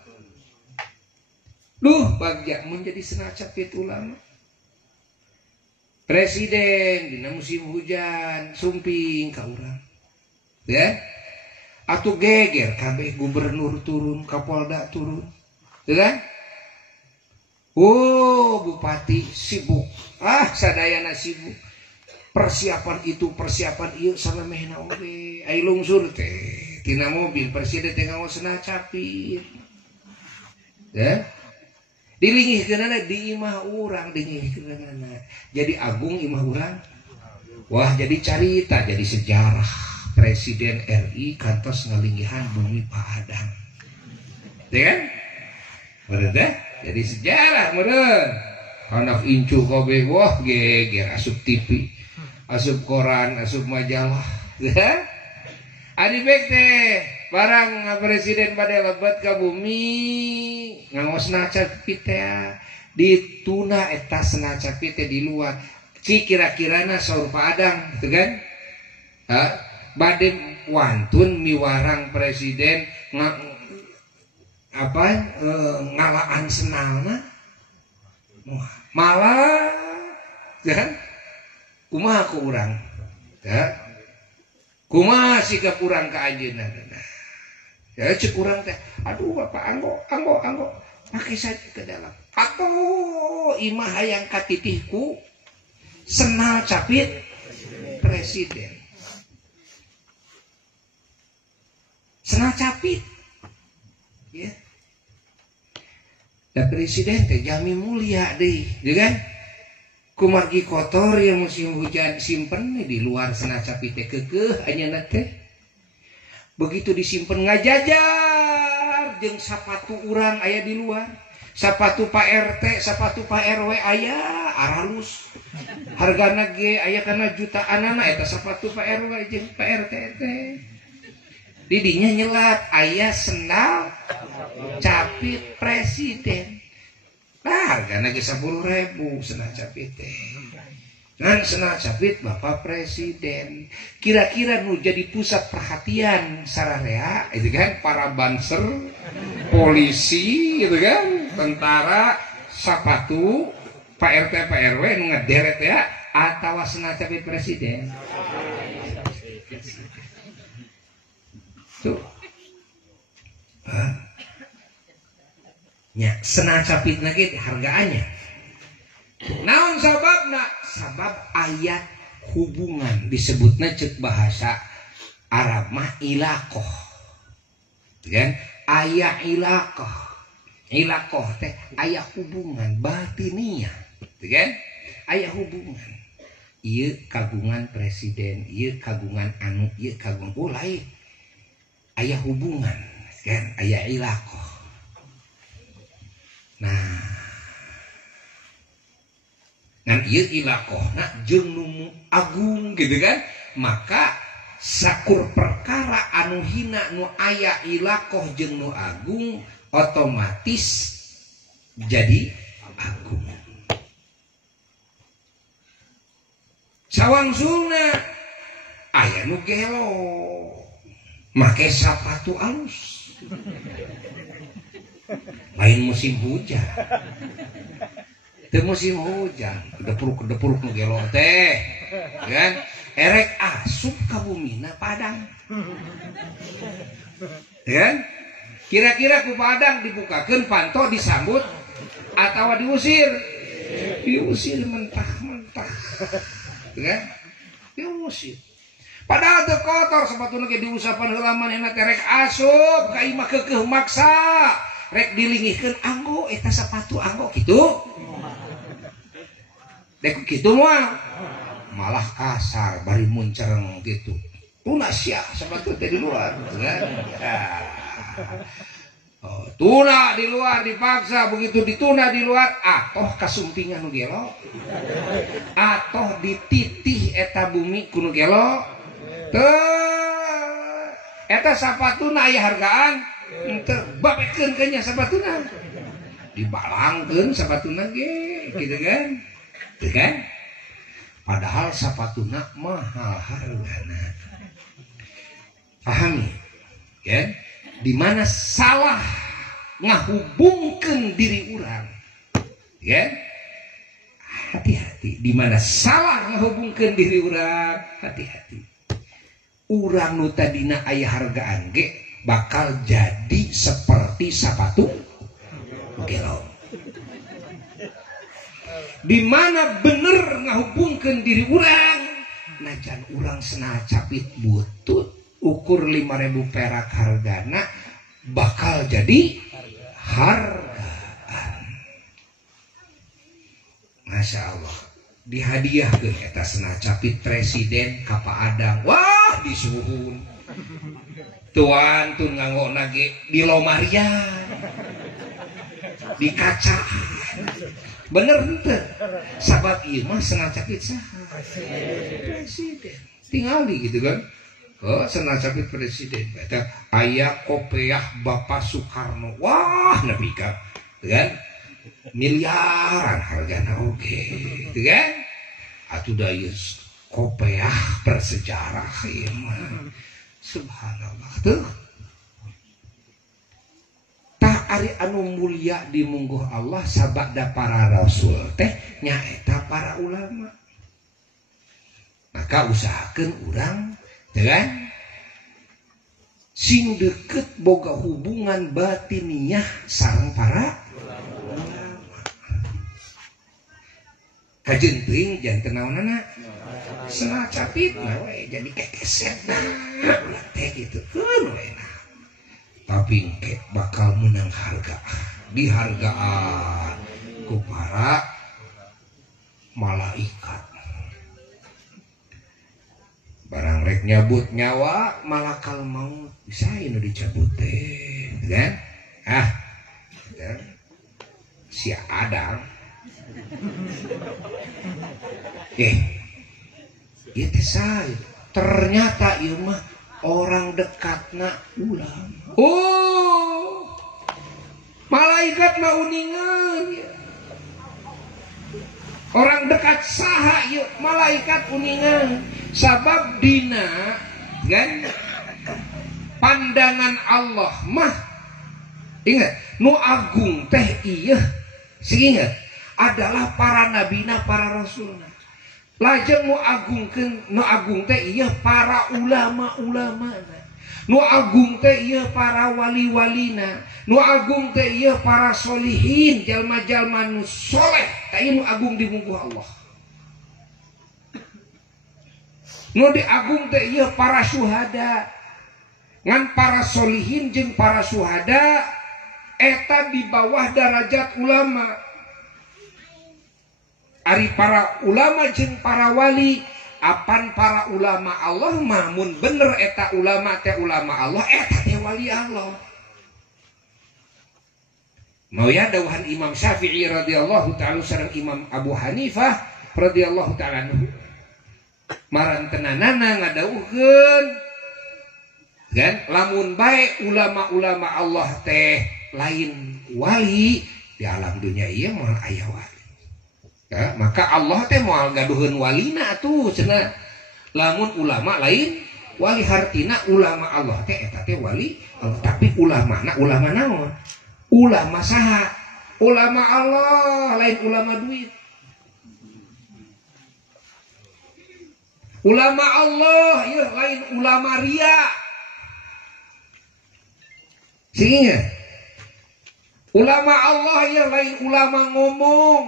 Duh bagja mun jadi senal capit ulama. Presiden dina musim hujan sumping ka urang. Ya? Atuh geger kabeh gubernur turun, kapolda turun. Ya? Oh, bupati sibuk. Sadayana sibuk. Persiapan itu, persiapan ieu salemehna oge. Ai lungsur teh tina mobil presiden teh ngaosna capit. Ya. Dilingihkeunana di imah urang dilingihkeunana. Jadi agung imah urang. Wah, jadi carita, jadi sejarah. Presiden RI kantos ngalingihan bumi Padang. Ya kan? Bener jadi sejarah meureun. Anak incu kabeh wah geger asup TV, asup koran, asup majalah. Ya? Adi bek teh barang presiden bade lebat ka bumi ngaosna capit teh dituna eta sena capit teh di luar. Si kira-kirana saur Padang, teu kan? Bade wantun miwarang presiden ngalaan senalna malah kan kumaha ku urang ya kumaha sikap urang ka ajeuna ya cek urang teh aduh bapak anggo pakai saja ke dalam atau imah hayang katitihku senal capit presiden senal capit ya. Da presiden teh jami mulia deui, ya kan? Kumargi kotor yang musim hujan simpen di luar sana capit teh keukeuh anjeunna teh. Begitu disimpen ngajajar jeung sapatu urang aya di luar. Sapatu Pak RT, sapatu Pak RW aya aralus. Hargana ge aya kana jutaanana eta sapatu Pak RW jeung Pak RT teh. Didinya nyelat ayah sendal capit presiden. Hargana ge 10.000 sendal capit teh. Ngan sendal capit Bapak Presiden. Kira-kira nu jadi pusat perhatian sararea itu kan para banser, polisi gitu kan, tentara, sapatu, Pak RT Pak RW nu ngaderet ya atawa sendal capit presiden. Tuh. Ya, senal capit lagi hargaannya. Naon sababna? Sabab ayat hubungan disebutna cek bahasa Arab mah ilaqah. Kan? Ayat ilaqah. Ilaqah teh aya hubungan batiniyah. Kan? Aya hubungan. Ieu kagungan presiden, ieu kagungan anu, ieu kagungan lain. Aya hubungan, kan? Aya ilaqah. Nah, ngan ieu ilaqahna jeung nu agung gitu kan? Maka sakur perkara anu hina nu aya ilaqah jeung nu agung otomatis jadi agung. Sawangsulna aya nu gelo make sapatu alus. Lain musim hujan. Teu musim hujan, kedepuruk nu gelo teh. Kan? Erek asup ka bumina Padang. Kan? Kira-kira ku Padang dibukakeun panto disambut atawa diusir? Diusir mentah-mentah. Kan? Diusir. Padahal teu kotor sapatuna ge diusapan heula manehna teh rek asup ka imah keukeuh maksa. Rek dilingihkeun anggo eta sapatu anggo kitu. Dek kitu moal. Malah kasar bari muncereng gitu. Tuna sia sapatu teh di luar, kan? Oh, tuna di luar dipaksa begitu dituna di luar atoh kasumpingan nu gelo. Atoh dititih eta bumi ku nu gelo. Teu eta sapatuna aya hargaan teu babekeun ke nya sapatuna. Dibalangkeun sapatuna ge gitu kan. Tuh kan? Padahal sapatuna mahal hargana. Pahami? Kan? Di mana salah ngahubungkeun diri urang. Ya? Hati-hati. Di mana salah ngahubungkeun diri urang, hati-hati. Urang nu tadina aya hargaan ge bakal jadi seperti sapatu gelo. Di mana bener ngahubungkeun diri urang, najan urang senal capit butut ukur 5.000 perak hargana bakal jadi hargaan. Masya Allah. Dihadiahkeun eta senal capit presiden ka Pak Adang. Wah disuhun. Tuan tun nganggo nage di lomarian. Di kaca. Bener henteu. Sabab ieu mah senal capit saha? Presiden. Tingali gitu kan. Oh, senal capit presiden. Eta aya kopiah Bapak Soekarno. Wah, nepi ka kan? Miliaran hargana oge. Gitu kan? Atuh da ieu kopiah bersejarah ieu mah. Subhanallah tuh. Tah ari anu mulia di mungguh Allah sabada para rasul teh nyaeta para ulama. Maka usahakeun urang kan sing deket boga hubungan batiniyah sareng para ulama. Kajeun teuing janten naonana senal capit we jadi kekeset ulah teh gitu we nah. Tapi engke bakal menang harga dihargaan ku para malaikat. Barang rek nyabut nyawa malakal maut bisa anu dicabut teh kan? Kan? Si Adang ieu teh sae ternyata ieu mah orang dekatna ulama. Oh, malaikat mah uningan ya. Orang dekat saha yuk malaikat uningan. Sabab dina kan pandangan Allah mah ingat nu agung teh ieu ingat adalah para nabina para rasulna. Lajeng nu agung teh ieu para ulama-ulama. Nu agung teh ieu para wali-walina. Nu agung teh ieu para solihin jalma-jalma nu soleh. tak nu agung di muka Allah. Nu diagung teh ieu para syuhada. Ngan para solihin jeung para syuhada eta di bawah derajat ulama. Ari para ulama jeung para wali, apan para ulama Allah mah mun bener eta ulama teh ulama Allah, eta teh wali Allah. Mau ya dawuhan Imam Syafi'i radhiyallahu ta'ala sareng Imam Abu Hanifah radhiyallahu ta'ala anhu. Marantenanana ngadawuhkeun kan lamun bae ulama-ulama Allah teh lain wali di alam dunia ieu moal aya wali. Ya, maka Allah teh moal gaduheun walina atuh cenah. Lamun ulama lain wali hartina ulama Allah teh eta teh wali Allah, tapi ulamana ulama naon? Ulama saha? Ulama Allah, lain ulama duit. Ulama Allah, ya lain ulama ria. Sehingga ulama Allah ya lain ulama ngomong.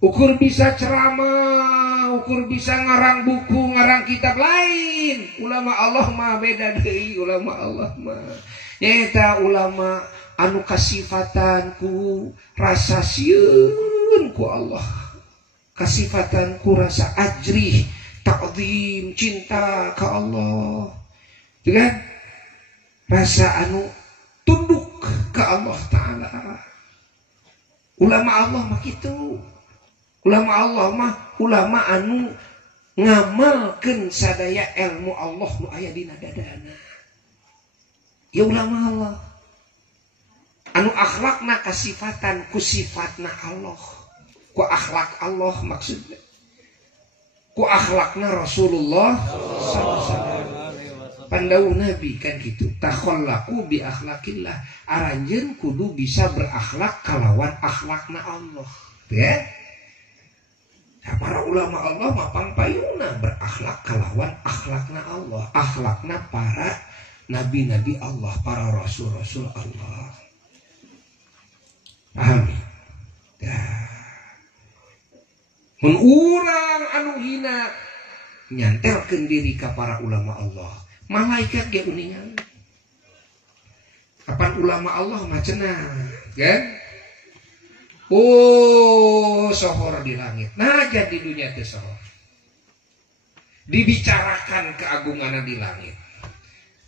Ukur bisa ceramah, ukur bisa ngarang buku, ngarang kitab lain. Ulama Allah mah beda deui, ulama Allah mah nyata ulama anu kasifatan ku rasa sieun ku Allah, kasifatan ku rasa ajrih, ta'zim, cinta ka Allah, kan? Rasa anu tunduk ke Allah Ta'ala. Ulama Allah mah gitu. Ulama Allah mah ulama anu ngamalkeun sadaya ilmu Allah nu aya dina dadana. Ya ulama Allah anu akhlakna kasifatan ku sifatna Allah, ku akhlak Allah maksudnya, ku akhlakna Rasulullah sallallahu alaihi wasallam. Pandau Nabi kan gitu, takhallaku bi akhlakillah, aranjeun kudu bisa berakhlak kalawan akhlakna Allah, ya. Nah, para ulama Allah mah pangpayuna berakhlak kalawan akhlakna Allah, akhlakna para nabi-nabi Allah, para rasul-rasul Allah. Paham? Ya. Mun urang anu hina nyantelkeun diri ka para ulama Allah, malaikat ge uningan. Kapan ulama Allah mah cenah, kan? Oh, sohor di langit. Nah, jadi dunia teh sohor. Dibicarakan keagunganna di langit.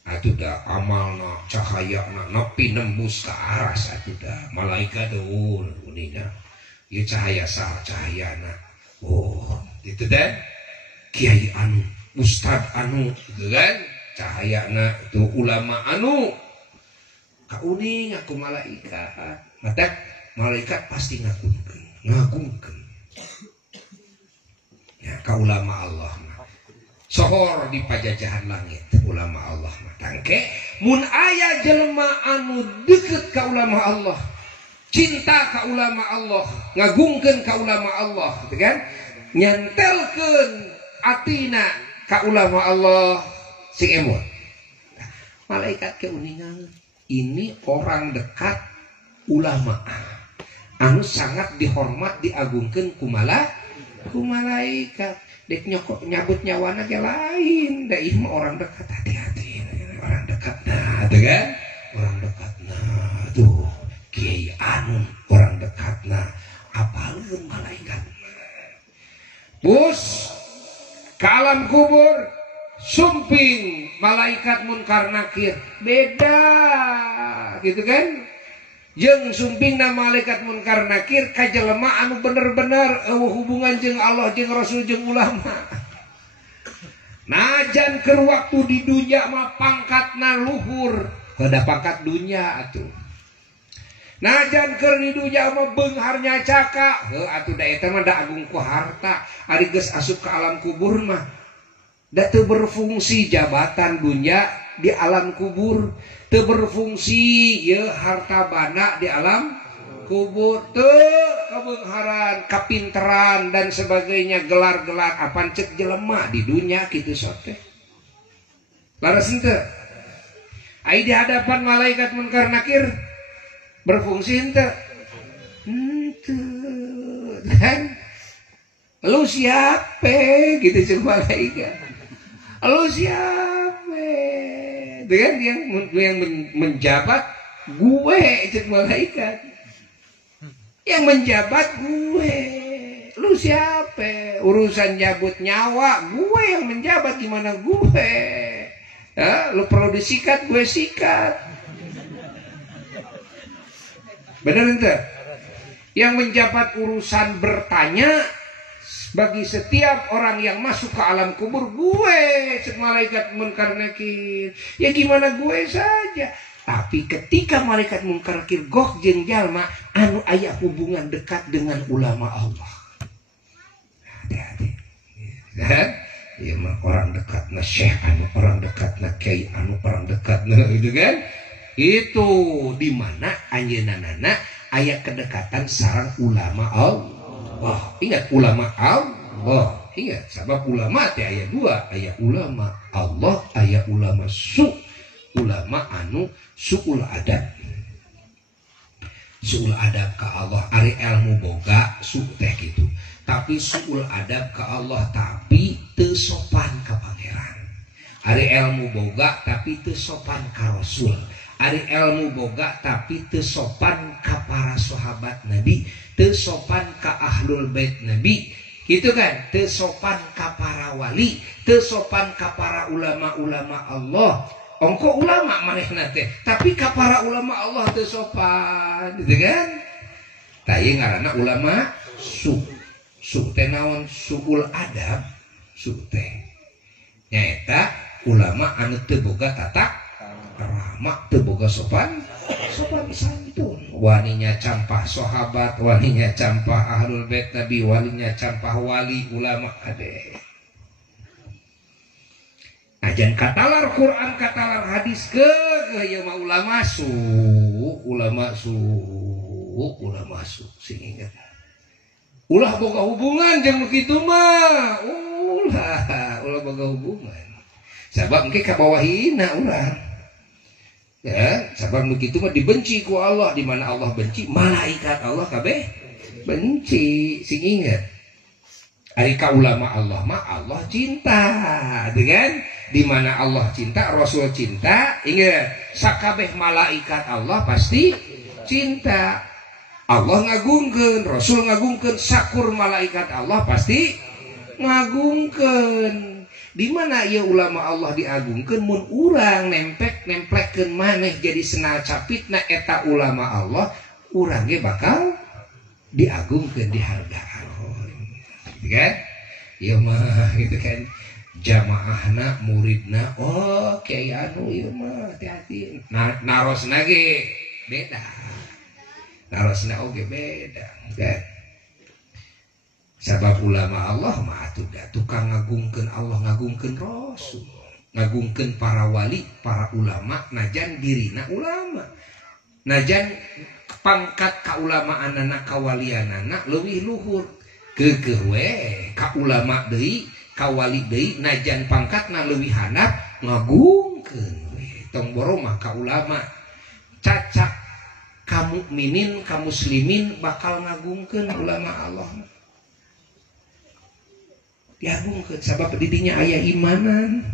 Atuh dah amalna, cahayana nepi nembus ke aras atuh dah. Malaikat deul uningan. Ieu cahaya sah cahayana. Oh, itu dah. Kiai anu, ustad anu, gitu kan? Cahayana itu ulama anu. Kauning aku malaikat. Mata malaikat pasti ngagungkeun. Ya, ka ulama Allah mah. Sohor di pajajahan langit ulama Allah mah. Tangke mun aya jelema anu deukeut ka ulama Allah, cinta ka ulama Allah, ngagungkeun ka ulama Allah, gitu kan? Nyantelkeun atina ka ulama Allah sing emot. Malaikat keuningan ini orang dekat ulama anu sangat dihormat diagungkeun ku malaikat. Dek nyokok nyabut nyawana ge lain, da ieu mah orang dekat, hati-hati orang dekat. Nah, tuh kan? Orang dekat. Nah, tuh kiai anu orang dekat. Nah, apalun malaikat. Bus ke alam kubur sumping malaikat munkar nakir beda gitu kan. Jeung sumpingna malaikat munkar nakir ka jelema anu bener-bener hubungan jeung Allah jeung Rasul jeung ulama. Najan keur waktu di dunya mah pangkatna luhur, kada pangkat dunya atuh. Najan keur di dunya mah beungharnya caka, heuh atuh da eta mah da agung ku harta. Ari geus asup ka alam kubur mah da teu berfungsi jabatan dunya di alam kubur. Teu berfungsi ya harta bana di alam kubur, teu kebeungharan, kapinteran dan sebagainya, gelar-gelar apan cek jelema di dunia kitu sote. Laras henteu. Ai di hadapan malaikat munkar nakir berfungsi henteu? kan? Lu siapa gitu cek malaikat. Lu siapa? Dengan yang menjabat gue cek malaikat. Yang menjabat gue. Lu siapa? Urusan jabut nyawa gue yang menjabat, gimana gue? Ya, lu perlu disikat, gue sikat. Benar ente? Yang menjabat urusan bertanya bagi setiap orang yang masuk ke alam kubur, gue cek malaikat munkar nakir. Ya gimana gue saja. Tapi ketika malaikat munkar nakir goh jeung jalma anu aya hubungan dekat dengan ulama Allah. Hati-hati. Ya mah orang dekat na syekh anu, orang dekat na kiai anu, orang dekat na gitu kan. Itu di mana anjeunana aya kedekatan sareng ulama Allah. Ingat ulama Allah. Ingat sabab ulama teh aya dua, aya ulama Allah, aya ulama su. Ulama anu suul adab. Suul adab ka Allah ari ilmu boga su teh gitu. Tapi suul adab ka Allah tapi teu sopan ka pangeran. Ari ilmu boga tapi teu sopan ka Rasul. Ari ilmu boga tapi teu sopan ka para sahabat Nabi, teu sopan ka ahlul bait Nabi, gitu kan? Teu sopan ka para wali, teu sopan ka para ulama-ulama Allah. Ongko ulama manehna teh, tapi ka para ulama Allah teu sopan, gitu kan? Tah ieu ngaranna ulama su. Su teh naon? Suul adab. Su teh nyaeta ulama anu teu boga tatak ramah, teu boga sopan santun. Waninya campah sahabat, waninya campah ahlul bait Nabi, walinya campah wali ulama ade. Ajan katalar Quran, katalar hadis ke ieu mah ulama su, ulama su sing inget. Ulah boga hubungan jeung kitu mah. Ulah boga hubungan. Sabab engke kabawahina urang. Ya, sabab begitu mah dibenci ku Allah, di mana Allah benci, malaikat Allah kabeh benci. Sing ingat. Ari ka ulama Allah mah Allah cinta, dengan di mana Allah cinta, Rasul cinta, ingat sakabeh malaikat Allah pasti cinta. Allah ngagungkeun, Rasul ngagungkeun, sakur malaikat Allah pasti ngagungkeun. Di mana ya ulama Allah diagungkeun mun urang nemplekeun maneh jadi senal capitna eta ulama Allah, urang ge bakal diagungkeun, dihargaan. Gitu kan? Ieu mah gitu kan. Jamaahna, muridna, oh kiai anu ieu mah hati-hati. Narosna ge beda. Narosna oge beda, kan? Sabab ulama Allah mah atuh tukang ngagungkeun Allah, ngagungkeun Rasul, ngagungkeun para wali, para ulama, najan dirina ulama, najan pangkat kaulamaanana, kawalianana leuwih luhur, keukeuh we ka ulama deui, ka wali deui, najan pangkatna leuwih handap ngagungkeun we. Tong boro mah ka ulama cacak ka mukminin, ka muslimin bakal ngagungkeun ulama Allah. Diagungkeun sabab di dinya aya imanan,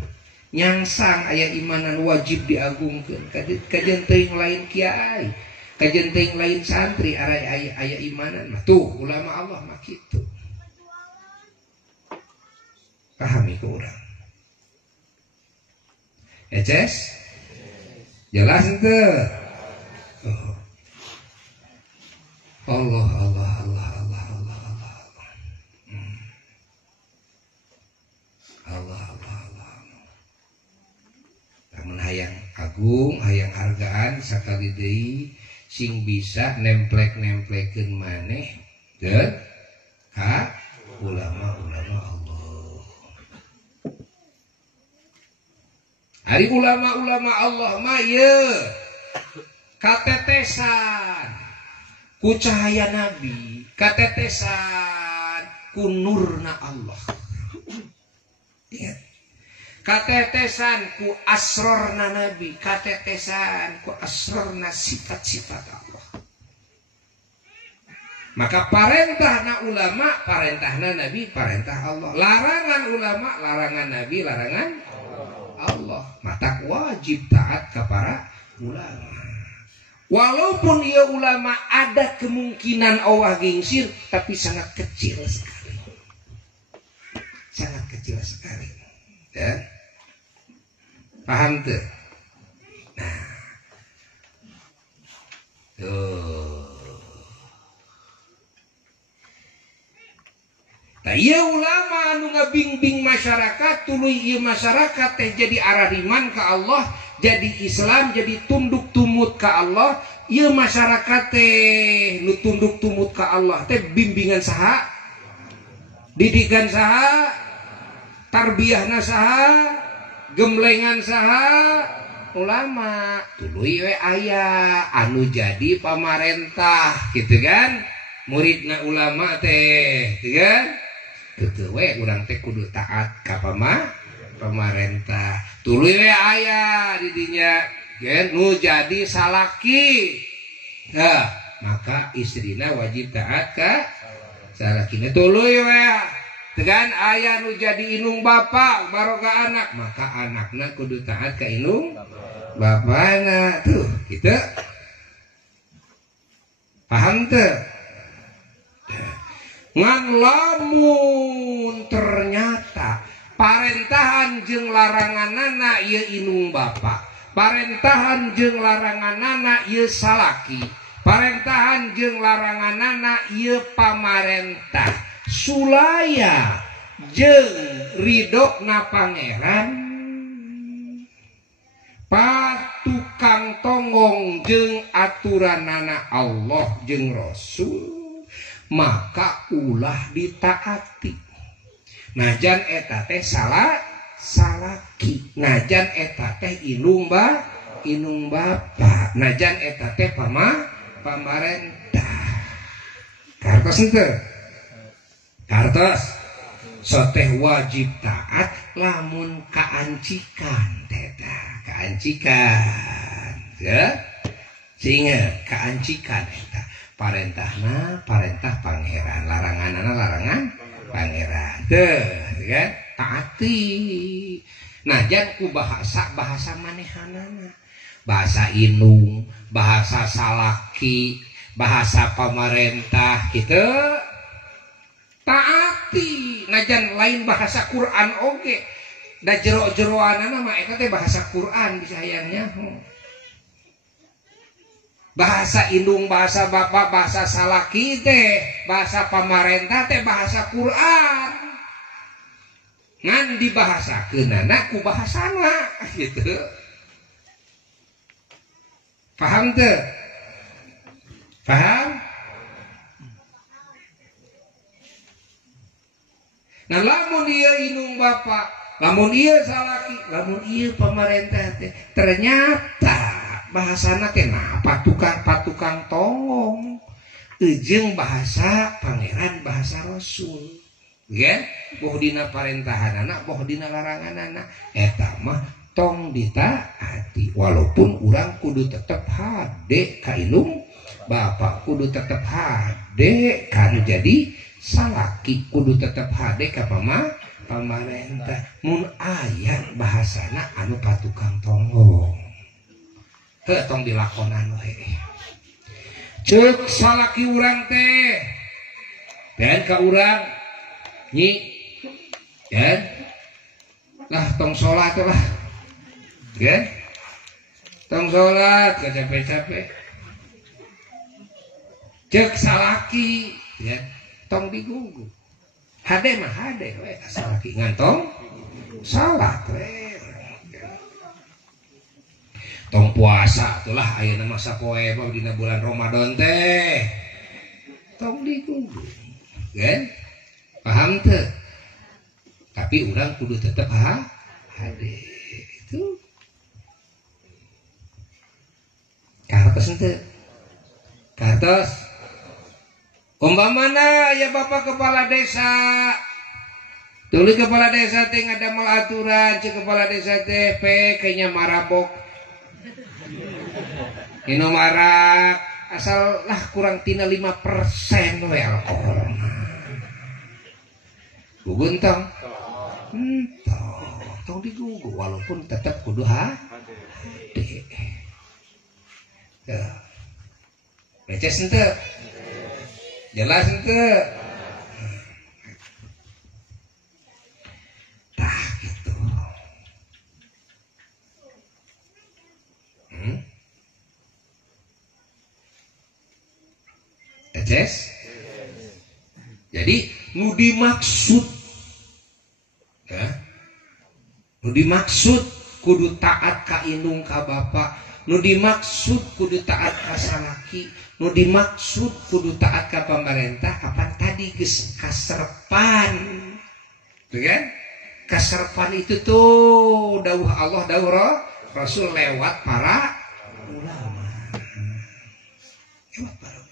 nyangsang aya imanan wajib diagungkeun. Kajen teuing lain kiai, kajen teuing lain santri, aya imanan mah tuh ulama Allah mah kitu. Pahami ke urang? Eces? Jelas henteu? Oh. Allah. Lamun hayang agung, hayang hargaan sakali deui sing bisa nemplek-nemplekeun maneh teh ka ulama-ulama Allah. Ari ulama-ulama Allah mah ieu katetesan ku cahaya Nabi, katetesan ku nurna Allah. Ingat. Katetesan ku asrorna Nabi, katetesan ku asrorna sifat-sifat Allah. Maka parentahna ulama, parentahna nabi, parentah Allah. Larangan ulama, larangan nabi, larangan Allah. Maka wajib taat kepada ulama. Walaupun ia ulama ada kemungkinan Allah gingsir, tapi sangat kecil sekali. Sangat kecil sekali. Ya. Paham tuh? Nah. Tuh. Nah, iya ulama anu ngabing-bing masyarakat, tuluy ieu masyarakat teh jadi arariman ka Allah, jadi Islam, jadi tunduk tumut ka Allah. Ieu masyarakat teh nu tunduk tumut ka Allah teh bimbingan saha? Didikan saha? Tarbiyahna saha? Gemblengan saha? Ulama. Tuluy we aya anu jadi pamarentah, gitu kan? Muridna ulama teh, gitu kan? Gitu we urang teh kudu taat ka pamarentah. Tuluy we aya di dinya gen nu jadi salaki. Nah, maka istrina wajib taat ka salakina. Tuluy we tegan aya nu jadi inung bapak baroga anak, maka anakna kudu taat ka inung bapana. Tuh, gitu. Paham teu? Ngan lamun ternyata parentahan jeung laranganana ieu inung bapak, parentahan jeung laranganana ieu salaki, parentahan jeung laranganana ieu pamarentah, sulaya jeung ridona pangeran, patukang tonggong jeung aturanana Allah jeung Rasul, maka ulah ditaati. Najan eta teh salaki, najan eta teh inung bapak, najan eta teh pamarentah. Kartos henteu? Kartos. Soteh wajib taat lamun kaancikan teta, kaancikan. Ya? Sehingga kaancikan eta. Parentahna parentah pangeran, laranganana larangan pangeran. Teuh, kan? Taati. Najan ku bahasa manehanana. Bahasa inung, bahasa salaki, bahasa pamarentah gitu. Taati. Najan lain bahasa Quran oge. Da jero-jeroanana mah eta teh bahasa Quran disayangnya. Bahasa indung, bahasa bapak, bahasa salaki teh, bahasa pamarentah teh bahasa Quran. Ngan dibahasakeunana ku bahasana gitu. Paham teu? Paham? Nah lamun ieu indung bapak, lamun ieu salaki, lamun ieu pamarentah teh ternyata bahasana teh patukang tongong, jeung bahasa pangeran, bahasa Rasul, ya? Boh dina parentahanana, boh dina laranganana, eta mah tong ditaati. Walaupun urang kudu tetep hade ka inung bapak, kudu tetep hade kan jadi salaki, kudu tetep hade ka pamarentah. Mun aya bahasana anu patukang tongong, tong dilakonan we. Ceuk salaki urang teh dan ka urang nyi dan lah tong salat lah ya, tong salat gak capek-capek. Ceuk salaki ya, tong digugu hade mah hade we ka salaki ngantong salat we. Tong puasa itulah ayeuna masa poe dina bulan Ramadan teh tong dikudu kan? Paham teu? Tapi urang kudu tetep hade itu. Kartos henteu? Kartos umpamana ya bapak kepala desa, tuluy kepala desa teh ngadamel aturan, cek kepala desa teh kayaknya marabok Inu marak asal lah kurang tina 5% we alkohol. Gugun tong. Tong digugu walaupun tetap kudu hade. Ya. Beces henteu. Jelas henteu. Tah gitu. Beces. Jadi nu dimaksud ya. Nu dimaksud kudu taat ka indung ka bapa, nu dimaksud kudu taat ka salaki, nu dimaksud kudu taat ka pemerintah. Kapan tadi geus kaserpan, tuh kan? Kaserpan itu tuh dawuh Allah, dawuh Rasul lewat para ulama. Lewat para ulama.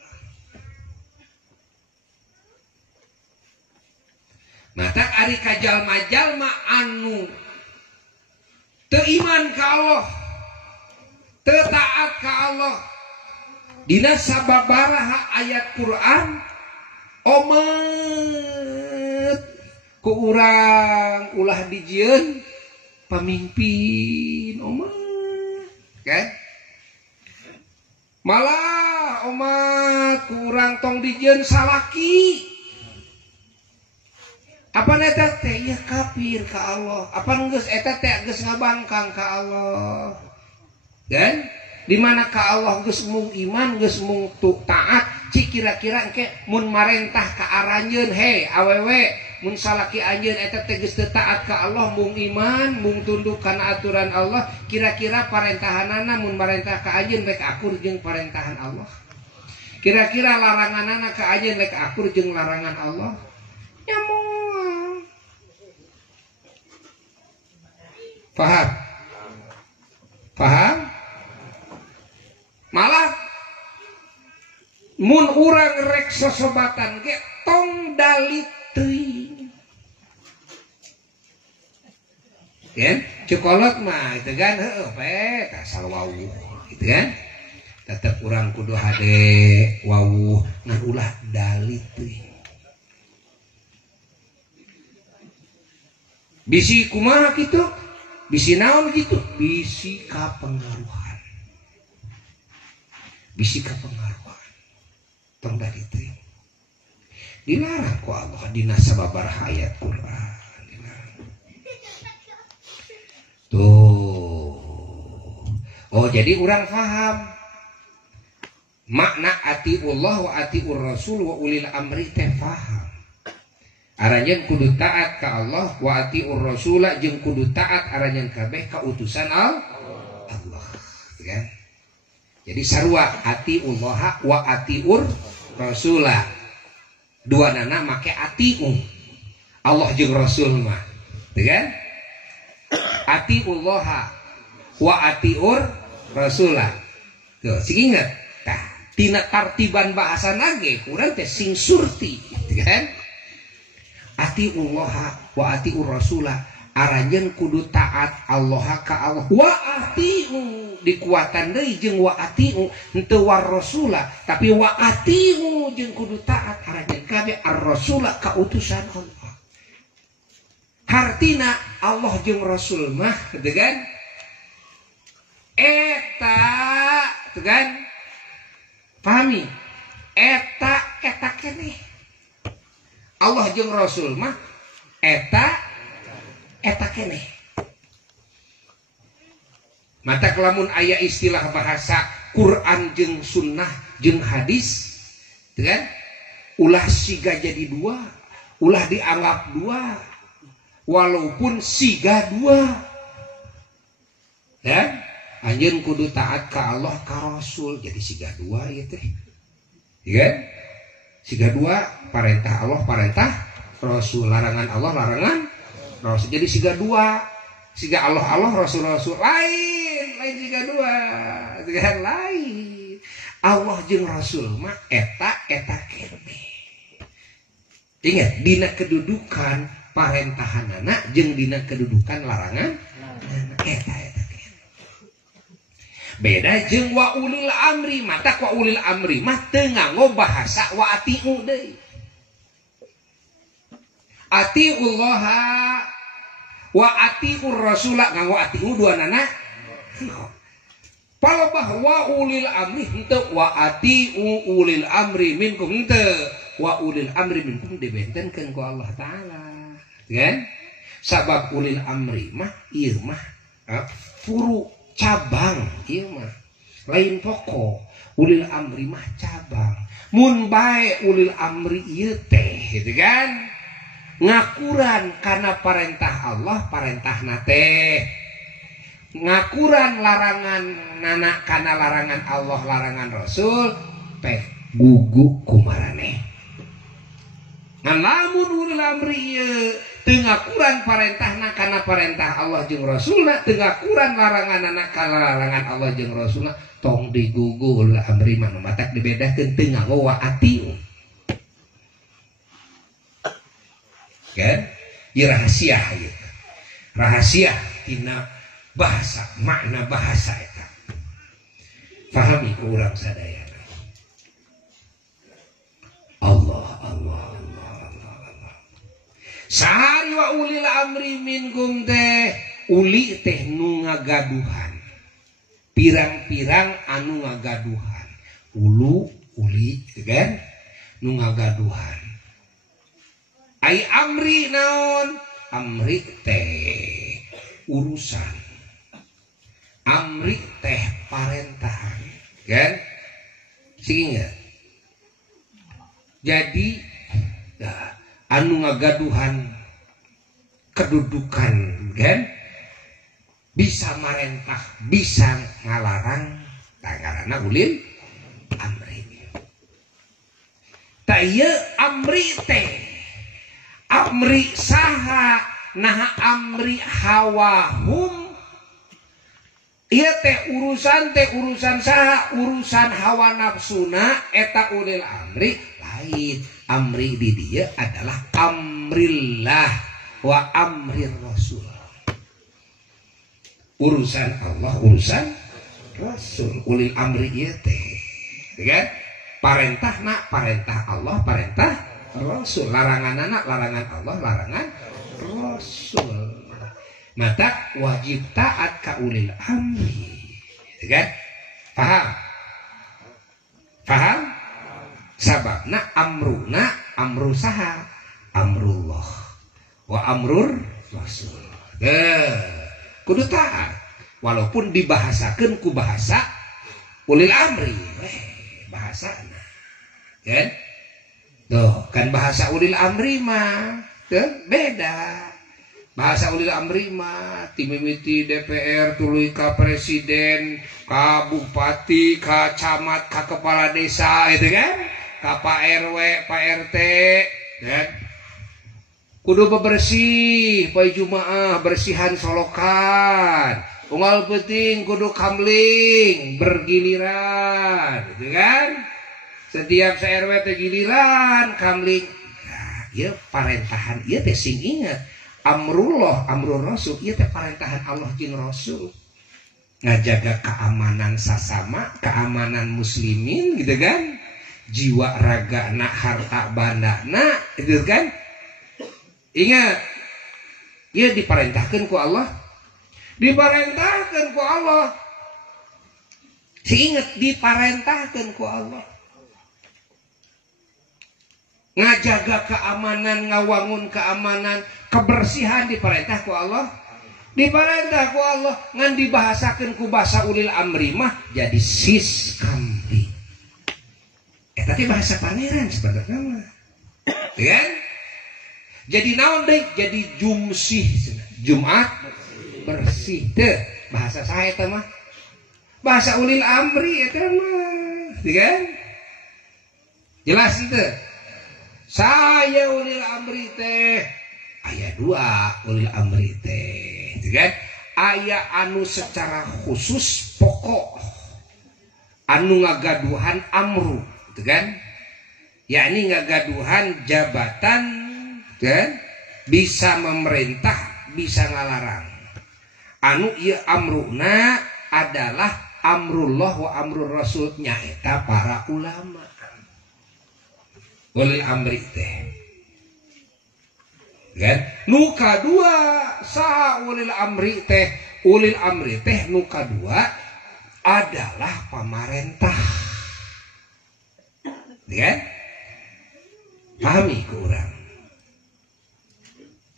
Mata ari ka jalma-jalma anu teu iman ka Allah, teu taat ka Allah, dina sababaraha ayat Quran omet ku urang ulah dijieun pamimpin omet kan, malah omat ku urang tong dijieun salaki. Apa eta teh ya kafir ka Allah, apa geus eta teh geus ngabangkang ka Allah. Dan di mana ka Allah geus mung iman, geus mung taat, cik kira-kira engke mun marentah ka aranjeun he awewe, mun salaki anjeun eta teh geus teu taat ka Allah, mung iman, mung tunduk kana aturan Allah, kira-kira parentahanana mun marentah ka anjeun rek akur jeung parentahan Allah. Kira-kira laranganana ka anjeun rek akur jeung larangan Allah. Nyamung. Paham? Paham? Malah mun urang rek sosobatan ge tong dalit teuing. Kan? Cokolot mah itu kan heuh pe asal wawuh gitu kan. Tetep urang kudu hade wawuh ngan ulah dalit teuing. Bisi kumaha kitu? Bisi naon gitu? Bisi kapengaruhan. Bisi kapengaruhan. Tong dari itu. Dilarang ku Allah dina sababaraha ayat Quran. Dilarang. Tuh. Oh jadi urang paham. Makna atiullah wa atiur rasul wa ulil amri teh paham. Aranjeun kudu taat ka Allah wa atiur rasula jeung kudu taat aranjeun kabeh ka utusan Allah. Kan? Jadi sarua atiullah wa atiur rasula. Duanana make atiu. Allah jeung Rasul mah. Kan? Atiullah wa atiur rasula. Tuh, sing inget. Tah, tina tartiban bahasana ge kurang teh sing surti, kan? Atiullah wa atiur rasula aranjeun kudu taat Allah ka Allah wa atiu dikuatan deui jeung wa atiu henteu war rasula tapi wa atiu jeung kudu taat aranjeun kabeh ar-rasula ka utusan Allah. Hartina Allah jeung Rasul mah teu kan eta teu kan pahami eta keneh Allah jeung Rasul mah eta keneh. Mata kelamun aya istilah bahasa Quran jeung sunnah jeung hadis, kan? Ulah siga jadi dua, ulah dianggap dua, walaupun siga dua. Dan anjeun kudu taat ka Allah ka Rasul jadi siga dua ieu teh. Kan? Siga dua perintah Allah perintah Rasul, larangan Allah larangan Rasul. Jadi siga dua, siga Allah Rasul lain siga dua, siga lain. Allah jeung Rasul mah eta keneh. Ingat dina kedudukan parentahanana jeung dina kedudukan larangan eta keneh. Beda jeung wa ulil amri, mata wa ulil amri mah teu nganggo bahasa wa atiu deui. Atiullaha wa atiur rasula nganggo atiu duanana. Palebah wa ulil amri henteu wa atiu ulil amri minkum henteu wa ulil amri minkum dibentenkeun ku Allah taala. Kan? Sabab ulil amri mah ieu mah furu cabang ieu mah lain pokok. Ulil amri mah cabang. Mun bae ulil amri ieu teh gitu kan ngakuran kana parentah Allah parentahna teh, ngakuran larangan nana kana larangan Allah larangan Rasul teh gugu kumarane. Ngan lamun ulil amri ieu teu ngakuran parentahna kana parentah Allah jeung Rasulna, teu ngakuran laranganna kana larangan Allah jeung Rasulna, tong digugul amri mah matak dibedakeun teu nganggo wa atiu. Kan? Ieu rahasia ieu. Rahasia tina bahasa, makna bahasa eta. Pahami ku urang sadayana. Allah. Sahari wa ulil amri minkum teh uli teh nu ngagaduhan. Pirang-pirang anu ngagaduhan. Uli kan nu ngagaduhan. Ai amri naon? Amri teh urusan. Amri teh parentahan. Kan? Sehingga jadi anu ngagaduhan kedudukan kan bisa marentah bisa ngalarang tangarana ulil amri. Ta ieu amri teh amri saha nah amri hawahum ieu teh urusan saha urusan hawa nafsuna eta ulil amri lain. Amri di dia adalah amrillah wa amrir rasul. Urusan Allah, urusan Rasul. Ulil amri ieu teh. Kan? Parentahna parentah Allah, parentah Rasul. Laranganna larangan Allah, larangan Rasul. Mata wajib taat ka ulil amri. Kan? Paham? Sababna amruna amru saha amrullah wa amrur rasul. Kudu taat walaupun dibahasakeun ku bahasa ulil amri bahasana. Kan? Tuh, kan bahasa ulil amri mah beda. Bahasa ulil amri mah timimiti DPR tuluy ka presiden, ka bupati, ka camat, ka kepala desa itu kan? Ka Pak RW, Pak RT, kan? Kudu bebersih, pai Jumaah, bersihan solokan. Unggal penting kudu kamling, bergiliran, gitu kan? Setiap RW teh giliran, kamling. Nah, ieu parentahan ieu teh sing ingat. Amrullah, amrul rasul, ieu teh parentahan Allah jeung Rasul. Ngajaga keamanan sasama, keamanan muslimin, gitu kan? Jiwa raga na harta banda na itu kan ingat ia diperintahkan ku Allah ingat diperintahkan ku Allah ngajaga keamanan ngawangun keamanan kebersihan diperintah ku Allah diperintah ku Allah ngan dibahasakan ku bahasa ulil amri mah jadi sis kamri. Tapi bahasa pangeran sebenarnya mah. Kan? Jadi naon deui? Jadi jumsih. Jumat bersih. Teu bahasa saha eta mah? Bahasa ulil amri eta mah. Kan? Jelas itu. Saya ulil amri teh aya 2 ulil amri teh. Kan? Aya anu secara khusus pokok anu ngagaduhan amru. Itu kan yakni ngagaduhan jabatan kan bisa memerintah bisa ngalarang anu ieu amruna adalah amrullah wa amrul rasul nyaeta para ulama. Ulil amri teh kan nu kadua saha ulil amri teh. Ulil amri teh nu kadua adalah pamarentah kan pahami ke urang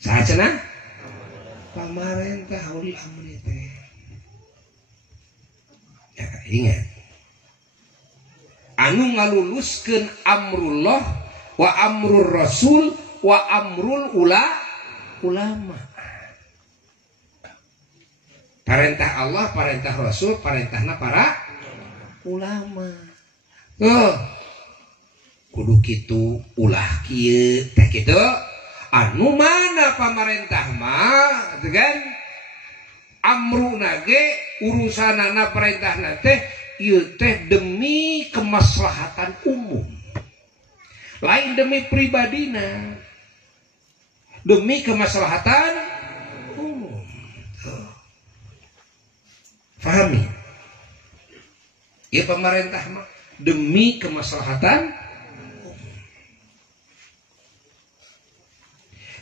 saha cenah pamarentah ulil amri teh ya ingat anu ngaluluskeun amrullah wa amrul rasul wa amrul ulama. Perintah Allah, perintah Rasul, perintahna para ulama. Kudu kitu ulah kieu teh kitu. Anu mana pamarentah mah, kan? Amruna ge urusanana perintahna teh ieu teh demi kemaslahatan umum. Lain demi pribadina. Demi kemaslahatan umum. Fahami? Ya pemerintah mah demi kemaslahatan umum.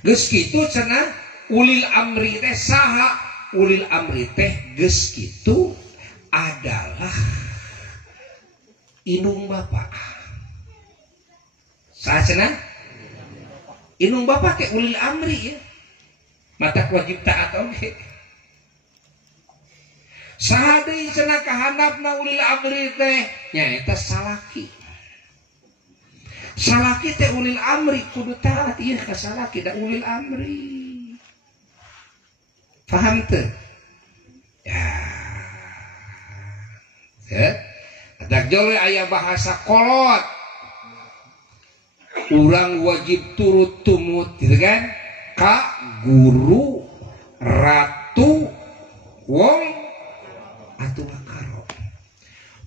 Geus kitu cenah ulil amri teh saha? Ulil amri teh geus kitu adalah indung bapak. Saha cenah? Indung bapak ke ulil amri ya. Mata wajib taat oge. Saha deui cenah kahandapna ulil amri teh nyaeta salaki. Salaki teh ulil amri kudu taat ieu ka salaki da ulil amri. Paham teu? Ya. Adak jole aya bahasa kolot. Urang wajib turut tumut gitu kan ka guru ratu wong atuh karo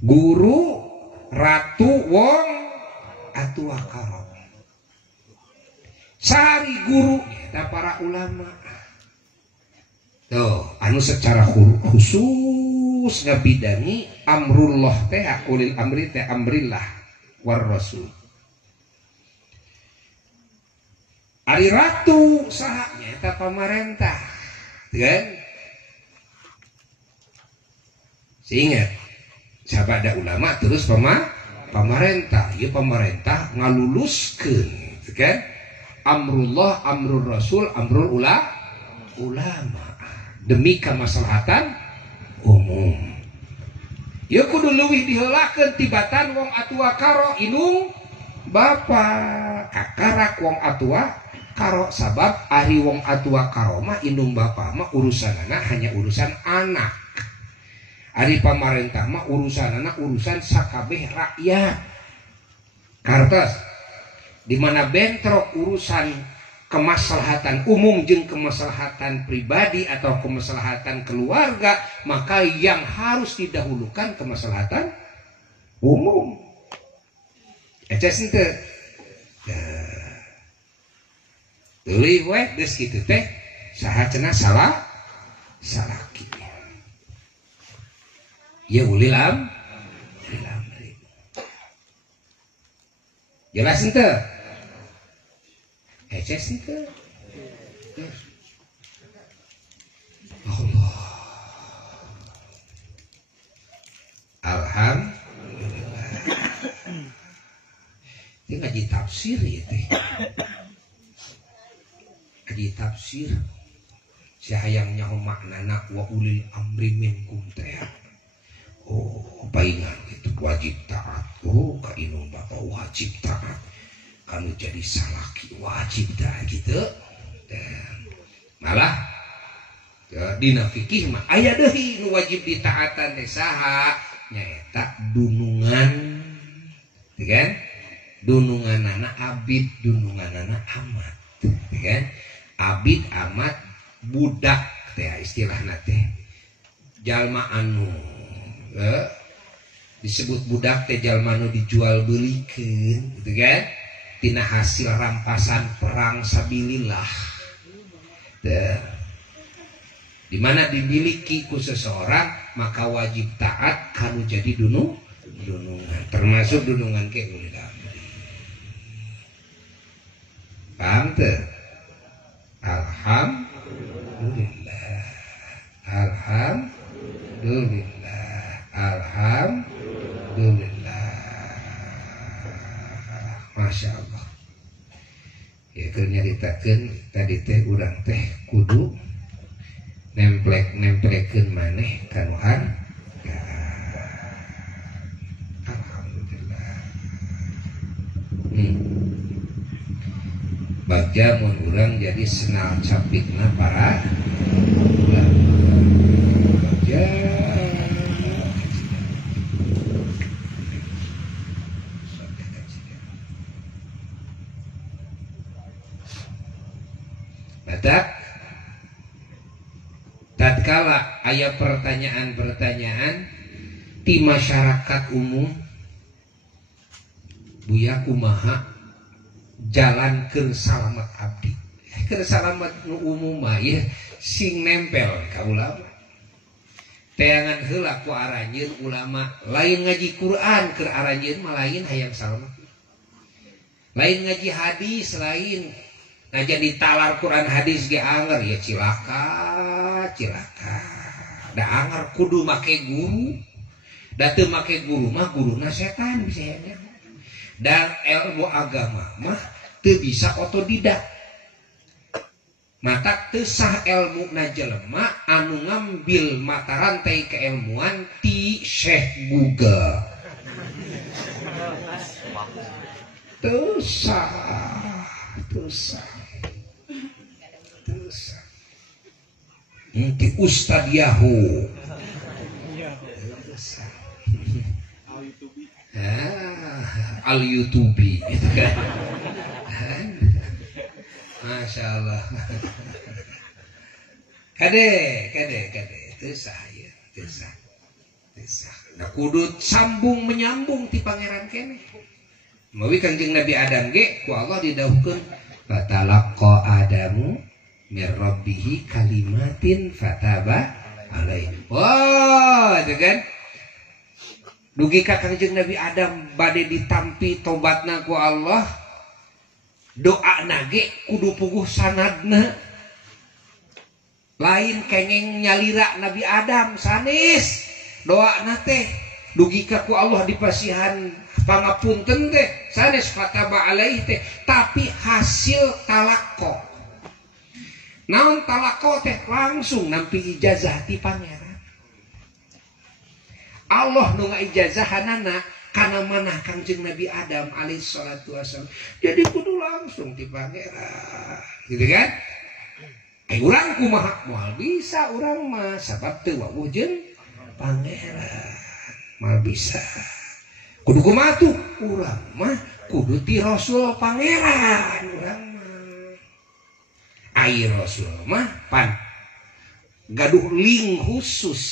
guru ratu wong atuh karo sari guru eta para ulama tuh anu secara khusus ngabidangi amrullah teh ulil amri teh amrillah war rasul. Ari ratu sahanya eta pamarentah kan seingat sabada ulama terus pamarentah ieu pamarentah ngaluluskeun kan amrullah amrul rasul amrul ulama demi kamaslahatan umum ieu kudu leuwih diheulakeun tibatan wong atua karo indung bapa kakarak wong atua karo sabab ari wong atua karo mah indung bapa mah urusanana hanya urusan anak. Ari pamarentah mah urusanana urusan sakabeh rakyat. Kartos di mana bentrok urusan kemaslahatan umum jeung kemaslahatan pribadi atau kemaslahatan keluarga, maka yang harus didahulukan kemaslahatan umum. Eces henteu. Tuluy we geus kitu teh saha cenah salaki. Ya ulil amri. Jelas henteu? Eces henteu? Allah. Alhamdulillah. Ini ngaji tafsir ya teh. Ngaji tafsir si hayang nyaho maknana wa ulil amri minkum teh. Oh, paingan itu wajib taat. Oh, ka inung bapa wajib taat. Kanu jadi salaki wajib taat gitu. Malah dina fikih mah aya deui nu wajib ditaatan teh saha? Nyaeta dunungan. Kan? Dununganana abid, dununganana amat. Kan? Abid amat budak teh istilahna teh. Jalma anu disebut budak teh jalma anu dijual beulikeun gitu kan? Tina hasil rampasan perang sabilillah. di mana dimiliki ku seseorang maka wajib taat kanu jadi dunungan termasuk dunungan ke ulil amri. Paham teu? Alhamdulillah. Masya Allah. Ya keur nyaritakeun tadi teh urang teh kudu nemplekeun maneh ka nu harga. Alhamdulillah. Bagja mun urang jadi senal capitna para ulama. Bagja tatkala aya pertanyaan-pertanyaan di masyarakat umum buya kumaha jalan ke salamet abdi ke salamet nu umum mah ya sing nempel ka ulama teangan heula ku aranjeun ulama lain ngaji Quran keur aranjeun mah lain hayang salamet lain ngaji hadis lain nah jadi talar Quran hadis ge anger ya cilaka da anger kudu make guru da teu make guru mah guruna setan bisa ya dan ilmu agama mah teu bisa otodidak mata teu sah ilmu na jelema anu ngambil mata rantai keilmuan ti Syekh Google teu sah ti Ustad Yahoo al YouTube itu kan Masya Allah kade tesah ya tesah nah kudu sambung menyambung ti pangeran kene mawi Kanjeng Nabi Adam ge ku Allah didhauhkeun fatalaqa Adamu mir rabbihi kalimatin fataba alaihi. Wah, itu kan. Dugi ka Kanjeng Nabi Adam bade ditampi tobatna ku Allah. Doana ge kudu puguh sanadna. Lain kengeng nyalira Nabi Adam sanes. Doana teh dugi ka ku Allah dipasihan pangapunten teh sanes fataba alaihi teh tapi hasil talaqo. Naon talaqo teh langsung nampi ijazah ti pangeran. Allah nu ngaijazahanana kana manah Kanjeng Nabi Adam alaihi salatu wasallam. Jadi kudu langsung ti pangeran. Gitu kan? Urang kumaha moal bisa urang mah sabab teu wawujeun pangeran. Moal bisa. Kudu kumaha tuh? Urang mah kudu ti Rasul pangeran urang. Air Rasul mah pan gaduh link khusus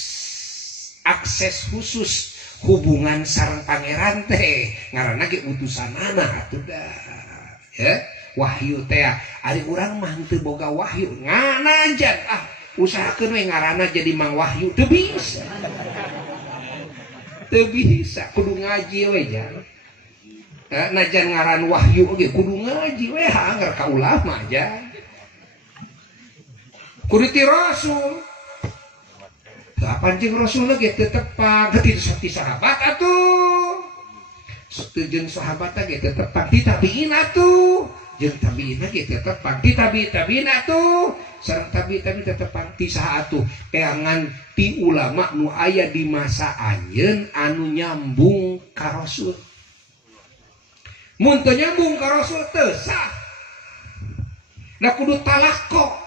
akses khusus hubungan sareng pangeran teh ngaranna ge utusanana atuh dah ya wahyu teh ari urang mah teu boga wahyu nganajan usahakeun we ngaranna jadi Mang Wahyu teu bisa kudu ngaji we jan najan ngaran wahyu ge kudu ngaji we hanger ka ulama jan kudu ti Rasul. Panjang Rasul lagi tetep ti sahabat atuh. Setuju sahabat lagi tetep ti tabiin atuh. Jeung tabiin lagi tetep ti tabiin atuh. Sareng tabiin tetep ti saha atuh. Teangan ti ulama nu aya di masa anjeun anu nyambung ka Rasul. Mun teu nyambung ka Rasul teu sah. Da kudu talaqo.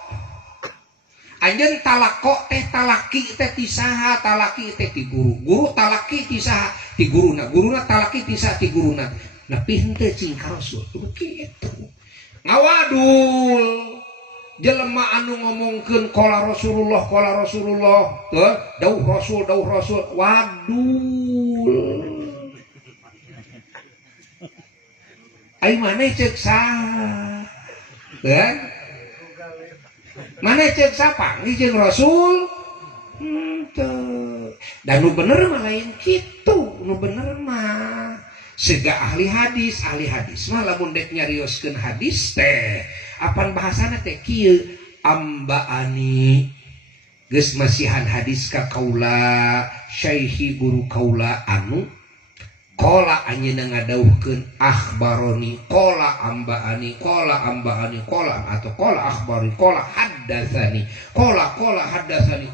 Anjeun talaqo teh talaki teh ti saha talaki teh ti guru talaki ti saha ti guruna talaki ti saha ti guruna nepi henteu cing ka Rasul kitu ngawadul jelema anu ngomongkeun qala Rasulullah teu dauh Rasul wadul ai maneh ceuk saha kan Mana cek siapa? Ini jeung Rasul. Dan nu bener mah lain kitu, nu bener mah sega ahli hadis mah lamun dek nyarioskeun hadis teh apan bahasana teh kieu ambaani geus masihan hadis ka kaula syaihi guru kaula anu qala anjeunna ngadawuhkeun akhbaroni qala ambaani qala atau qala akhbari qala haddatsani qala haddatsani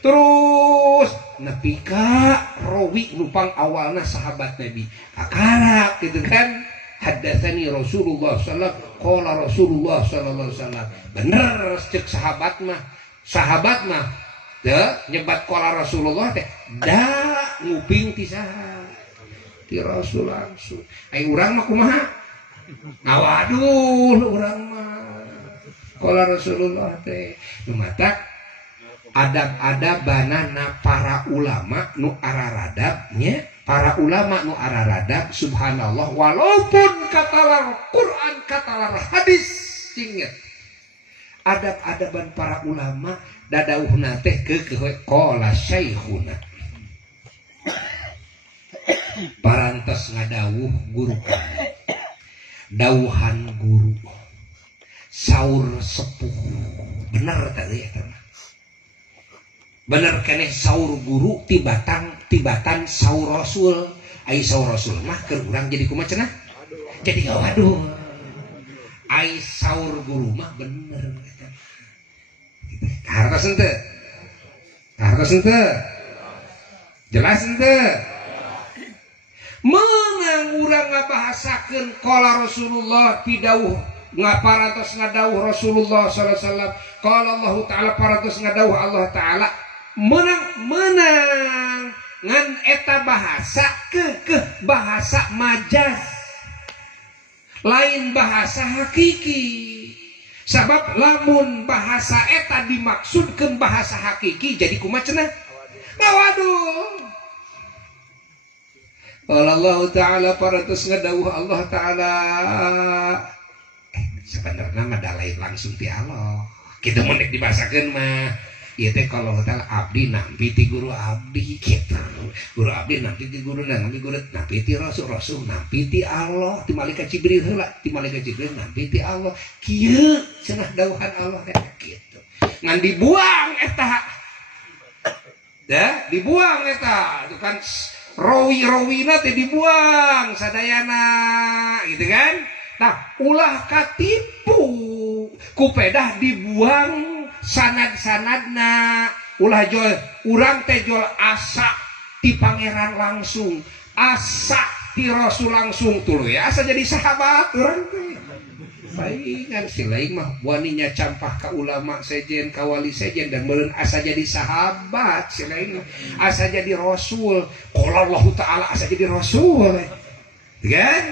terus nepi ka rawi nupang awalna sahabat Nabi akarak gitu kan haddatsani Rasulullah sallallahu alaihi wasallam qala Rasulullah sallallahu alaihi wasallam bener cek sahabat mah teu nyebat qala Rasulullah teh da nguping ti saha ti Rasul langsung ai urang mah kumaha ngawaduh urang mah qala Rasulullah teh lumatak adab-adabanana para ulama nu araradabnya para ulama nu araradab subhanallah walaupun katalar Quran katalar hadis ingat adab-adaban para ulama dadauhna teh ke qala syaikhuna parantos ngadawuh guru kami dauhan guru saur sepuh bener tadi ya bener keneh saur guru tibatan saur rasul ai saur rasul mah keur urang jadi kumaha cenah jadi gawaduh ai saur guru mah bener hartos henteu jelas henteu meunang urang ngabahasakeun qala Rasulullah pidawuh ngaparantos ngadawuh Rasulullah sallallahu alaihi wasallam qala Allah taala parantos ngadawuh Allah taala menang ngan eta bahasa ke bahasa majaz lain bahasa hakiki sabab lamun bahasa eta dimaksudkeun bahasa hakiki jadi kumaha cenah ngawaduh Allah taala parantos ngadawuh Allah taala sebenarnya mah da lain langsung ti Allah kitu mun dibahasakeun mah ieu teh kalau hotel abdi nampi ti guru abdi kitu guru abdi nampi ti guru nampi ti rasul nampi ti Allah ti malaikat Jibril heula ti malaikat Jibril nampi ti Allah kieu cenah dawuhan Allah teh kitu ngan dibuang eta dibuang eta itu kan rawi-rawina teh dibuang sadayana gitu kan nah ulah katipu kupedah dibuang sanad-sanadna ulah jol urang teh jol asa ti pangeran langsung asa ti rasul langsung tuluy asa jadi sahabat urang teh palingan si lain mah waninya campah ka ulama sejen ka wali sejen dan meureun asa jadi sahabat si lain asa jadi rasul qala Allah taala asa jadi rasul kan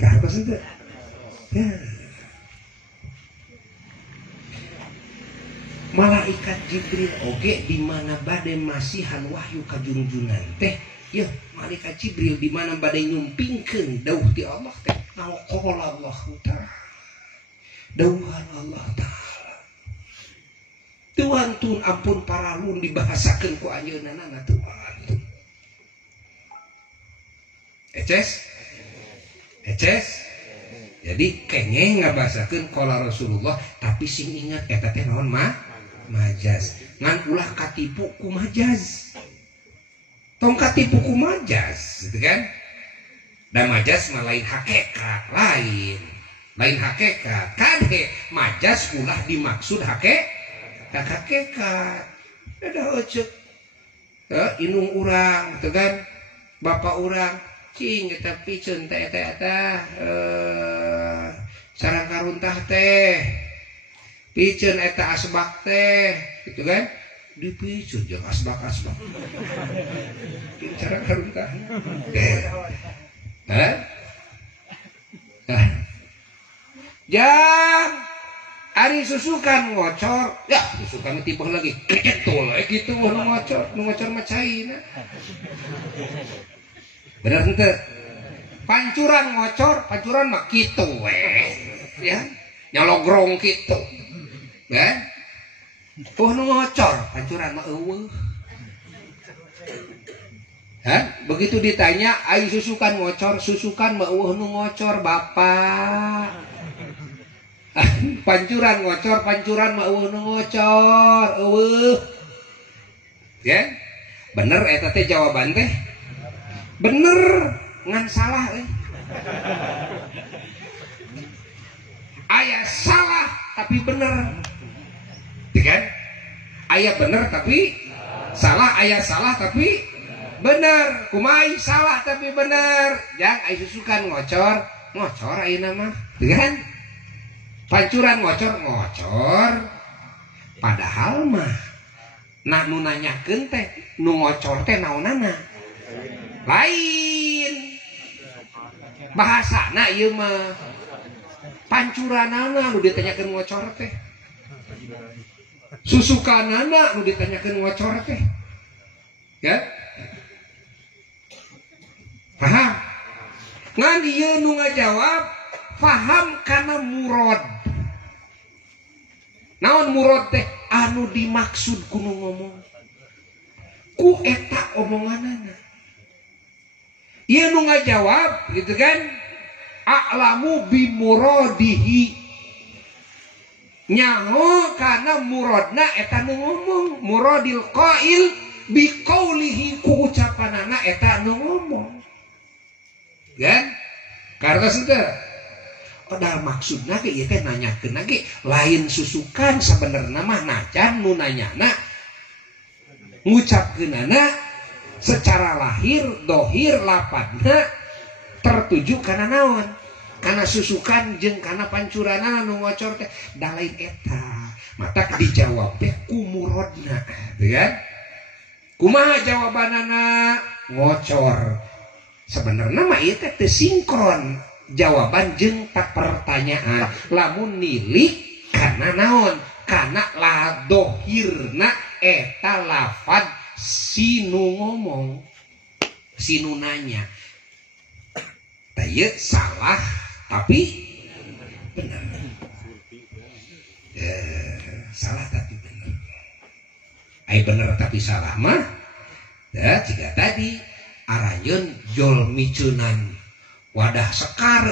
apa sih ya malaikat Jibril oge di mana bade masihan wahyu ka junjunan teh ya malaikat Jibril di mana bade nyumpingkeun dawuh ti Allah teh qala Allah taala dawuhan Allah taala Tuhan tun ampun paralun dibahasakeun ku anjeunna Tuhan eces jadi kenge ngabahasakeun qala Rasulullah tapi sing ingat eta teh naon majaz ngan ulah katipu ku majaz tong katipu ku majaz gitu kan dan majaz mah lain hakikat lain hakikat kade majaz ulah dimaksud hakikat ada ojek inung urang gitu kan bapak urang cing eta piceun teh eta sareng karuntah teh piceun eta asbak teh gitu kan dipiceun jeung asbak sareng karuntah jang ari susukan ngocor ya susukan tibah lagi ketul gitu nu ngocor mah caina bener henteu pancuran ngocor pancuran mah kitu we ya nyologrong gitu kan nu ngocor pancuran mah eueuh. Begitu ditanya ai susukan ngocor susukan mah eueuh nu ngocor bapak. Pancuran ngocor pancuran mah eueuh nu ngocor eueuh. Ya bener eta teh jawaban teh bener ngan salah aya salah tapi bener kan aya bener tapi salah aya salah tapi bener kumai salah tapi bener jang aya susukan ngocor ayeuna mah kan pancuran ngocor padahal mah nak nu nanyakeun teh nu ngocor teh naonana lain bahasana ieu mah pancuranana nu ditanyakeun ngocor teh susukanana nu ditanyakeun ngocor teh ya paham ngan ieu nu ngajawab paham kana murad naon murad teh anu dimaksud kuno ngomong ku eta omonganana ieu nu ngajawab gitu kan a'lamu bi muradihi nyaho kana muradna eta nu ngomong muradil qail bi qaulihi ku ucapanana eta nu ngomong kan karena sudah padahal maksudna ge ieu teh nanyakeun ge lain susukan sabenerna mah najan nu nanyana ngucapkeunana secara lahir dohir lapadna tertuju kana naon kana susukan jeung kana pancuranana nu ngocor teh da lain eta mata dijawab teh ku muradna kan kumaha jawabanana ngocor sebenarnya mah ieu teh teu sinkron jawaban jeung pertanyaan lamun nilik kana naon kana la dohirna eta lafad sinu ngomong sinu nanya teu salah tapi benar salah tapi benar ai benar tapi salah mah ya jika tadi arayeun jol micunan wadah sekar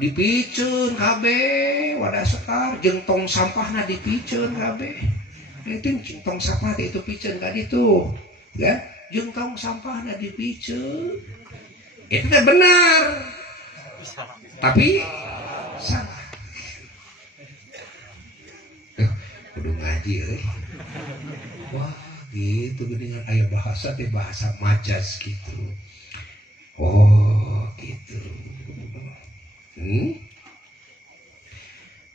dipiceun kabeh wadah sekar jeung tong sampahna dipiceun kabeh itu tong sampah itu piceun ka ditu ya jeung tong sampahna dipiceun itu teh benar tapi salah kudu ngaji wah gitu dengan aya bahasa teh bahasa majaz gitu oh gitu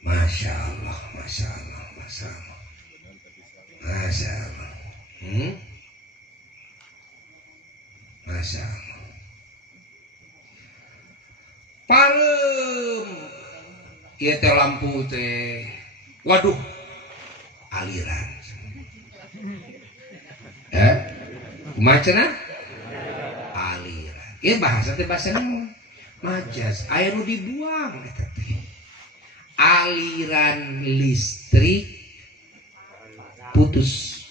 Masya Allah Masya Allah Masya Allah Masya Allah Masya Allah parem ieu teh lampu teh waduh aliran kumaha cenah aliran ieu bahasa teh bahasa majaz aya nu dibuang eta teh aliran listrik putus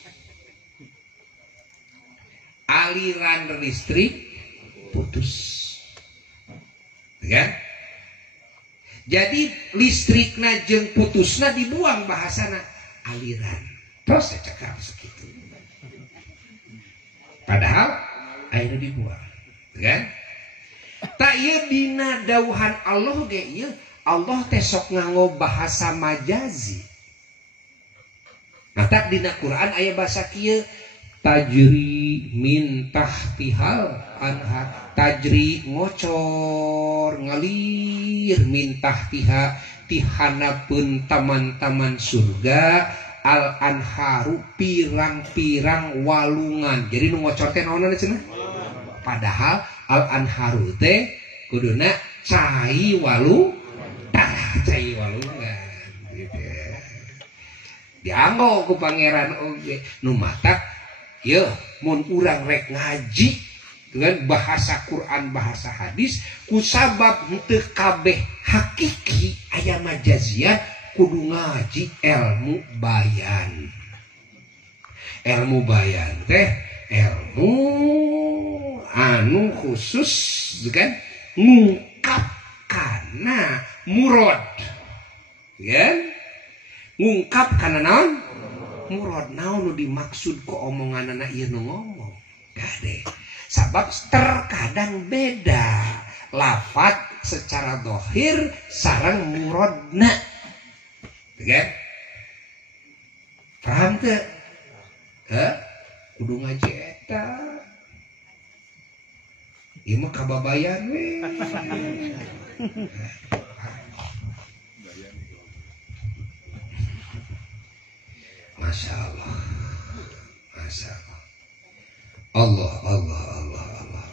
aliran listrik putus kan jadi listrikna jeung putusna dibuang bahasana aliran terus saya cekap segitu padahal ayeuna dibuang kan tak ieu dina dawuhan Allah ge ieu Allah teh sok nganggo bahasa majazi nah tak dina Quran aya bahasa kieu tajri min tahtihal anhar tajri ngocor ngalir min tahtiha tihanapeun taman-taman surga al anharu pirang-pirang walungan jadi nu ngocor teh naonna cenah padahal al anharu teh kuduna cai walungan gitu dianggo ku pangeran oge nu matak yeuh mun urang rek ngaji dengan bahasa Quran bahasa hadis kusabab henteu kabeh hakiki aya majazian kudu ngaji ilmu bayan teh ilmu anu khusus kan ngungkap kana murad kan ngungkap kana naon murad naon nu dimaksud ku omonganna ieu nu ngomong gade sabab terkadang beda lafaz secara dohir sareng muradna kan paham teu kudu ngaji eta ieu mah kababayan we Masya Allah Masya Allah Allah Allah Allah Allah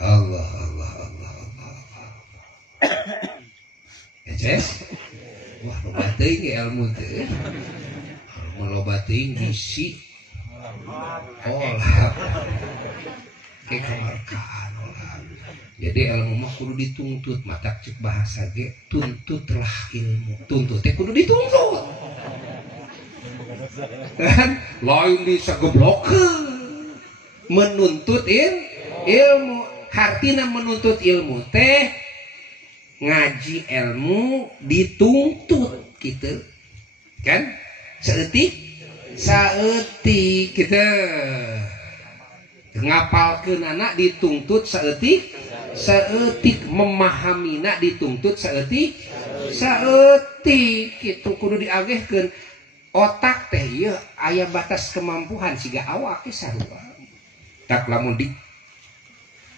Allah Allah Allah Allah Allah ya Ces wah loba teuing ilmu teh loba teuing gisi olah kayak kemarkaan olah jadi ilmu mah kudu dituntut mata cek bahasa ge tuntutlah ilmu tuntut teh kudu dituntut kan lain bisa goblokkeun menuntut ilmu hartina menuntut ilmu teh ngaji ilmu dituntut gitu kan saeutik kita ngapalkeun anak dituntut saeutik memahaminak dituntut saeutik gitu kudu diagehkeun otak teh ieu aya batas kemampuan siga awak ge sarua tak lamun di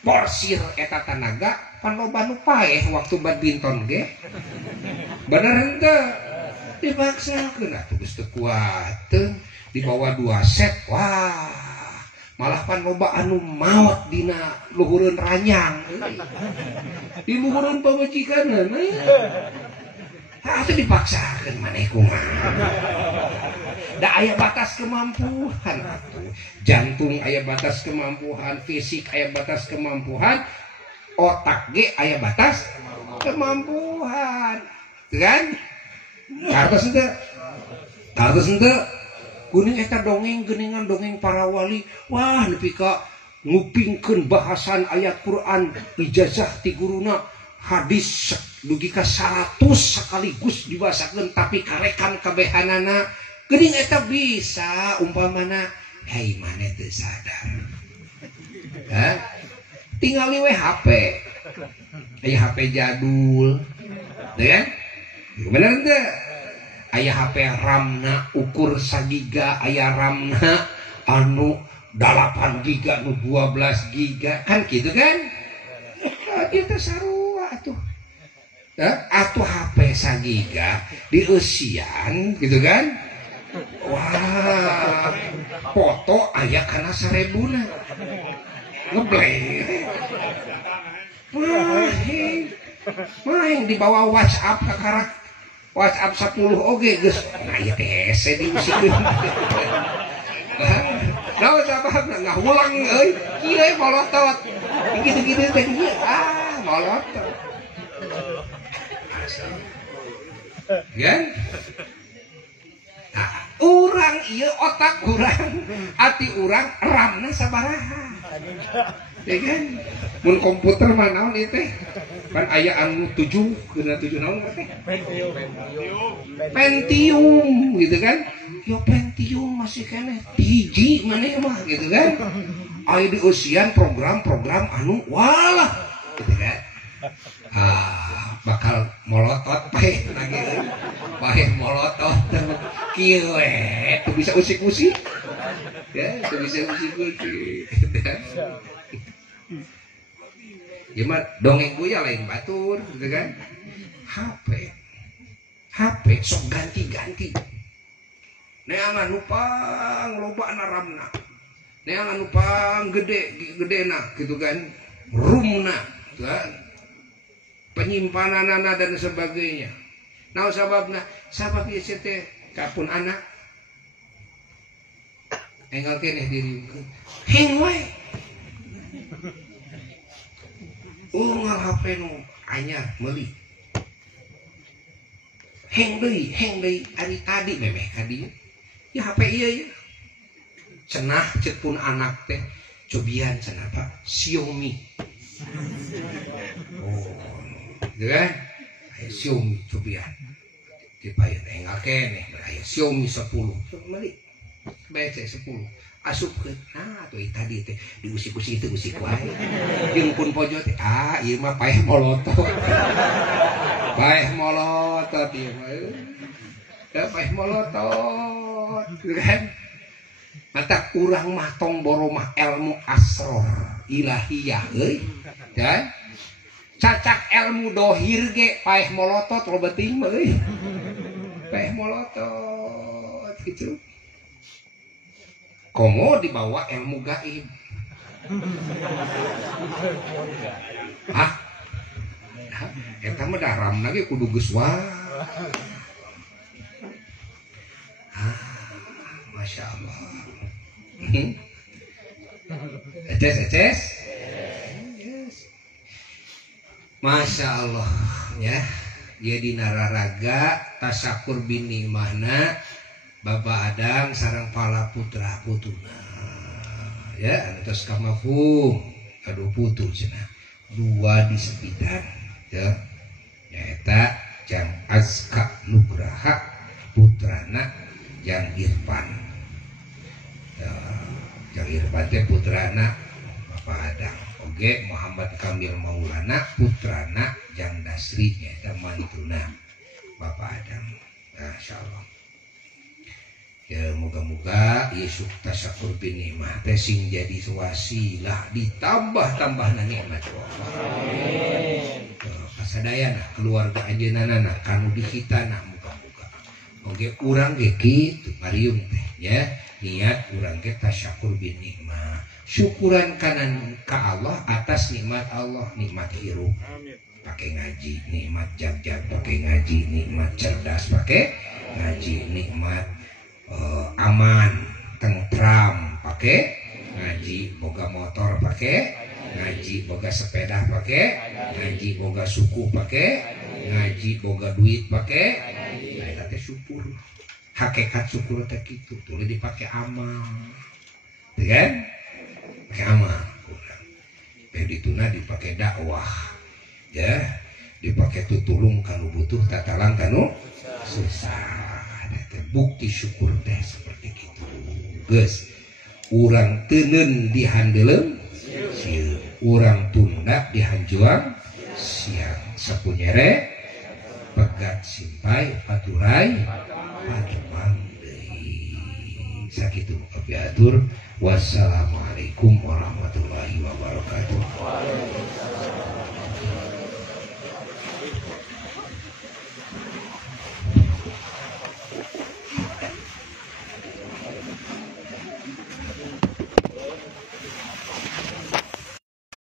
porsir eta tanaga pan loba nu paeh waktu badminton ge bener henteu dipaksakeun atuh geus teu kuat di bawah 2 set wah malah pan loba anu maot dina luhureun ranyang di luhureun pamajikanna atuh dipaksakeun maneh kumaha da aya batas kemampuan atuh jantung aya batas kemampuan fisik aya batas kemampuan otak ge aya batas kemampuan kan kartos henteu kuning eta dongeng geuningan dongeng para wali wah nepi ka ngupingkeun bahasan ayat Quran ijazah ti guruna hadis dugi ka 100 sekaligus dibasakeun tapi karekan kabehanana geuning eta bisa umpamana hei maneh teu sadar tinggali we HP aya HP jadul ya kan bener teu aya HP RAM-na ukur sagiga aya RAM-na anu 8 giga nu 12 giga kan gitu kan itu sarua atuh atuh HP sagiga dieusian gitu kan wah foto aya kana 1000-na ngebleng main di bawah WhatsApp kakarak WhatsApp 10 oge geus nah ieu teh hese diusikeun nah sabab ngahulang euy kieu molotot gitu-gitu teh molotot kan nah urang ieu otak urang ati urang RAM-na sabaraha ya kan mun komputer mah naon ieu teh kan aya anu 7 geuna 7 naon teh Pentium gitu kan yo Pentium masih keneh hiji maneh mah gitu kan aya di usian program-program anu walah gitu kan bakal molotot paeh lagi paeh molotot kieu we teu bisa usik-usik ya teu bisa usik-usik ya mah dongeng buya lain batur gitu kan HP sok ganti-ganti neangan nupang loba na RAM-na neangan nupang gede-gedena gitu kan room-na gitu kan penyimpananana dan sebagainya nah sabab ieu teh kapun anak enggal keneh diriungkeun heng wae ngal HP nu anyar meuli heng deui ari tadi memeh ka dieu ya HP ieu ya cenah ceuk pun anak teh cobian cenah Pak Xiaomi gitu kan Xiaomi cobian dipayeun enggal keneh aya Xiaomi 10 meuli BC 10 asupkeun tuh tadi teh diusik-usik itu usik wae jeung pun pojo teh ieu mah paeh molotot ieu mah da paeh molotot gitu kan mata urang mah tong boro mah ilmu asror ilahiyah euy ya cacak ilmu dohir ge paeh molotot lo beuting mah euy paeh molotot gitu komo dibawa ilmu gaib eta mah daramna ge kudu geus Masya Allah eces Masya Allah ya dia di nararaga tasakur bini mahna Bapak Adam sareng pala putra putuna ya atas kamafum kadu putu cenah dua di sepidan ya nyaeta Jang Azka Nugraha putrana Jang Irfan Jang Irfan teh putrana Bapak Adam oge Muhammad Kamil Maulana putrana Jang Dasri nyaeta mantuna Bapak Adam insyaallah ya moga-moga Yesus tasakur bin nikmah teh sing jadi wasilah ditambah-tambahna nikmat Allah. Amin. Kasadayana keluarga ajeunana kanu dihitana moga-moga. Oge urang ge kitu marium teh ya niat urang ge tasakur bin nikmah. Syukuran kanan ka Allah atas nikmat Allah, nikmat hirup. Pakai ngaji, nikmat jag-jag pakai ngaji, nikmat cerdas pakai ngaji, nikmat aman tentram pakai ngaji boga motor pakai ngaji boga sepeda pakai ngaji boga suku pakai ngaji boga duit pakai eta teh syukur hakikat syukur teh kitu tuluy dipake amal teu kan pakai amal kurang dituna dipake dakwah ya dipake tutulung kanu butuh tatalang kanu susah bukti syukur teh seperti itu geus urang teuneun dihandelem sieun urang tunda dihanjuang siang sapunyere pegat simpai paturai pajumang deui sakitu atur wassalamualaikum warahmatullahi wabarakatuh.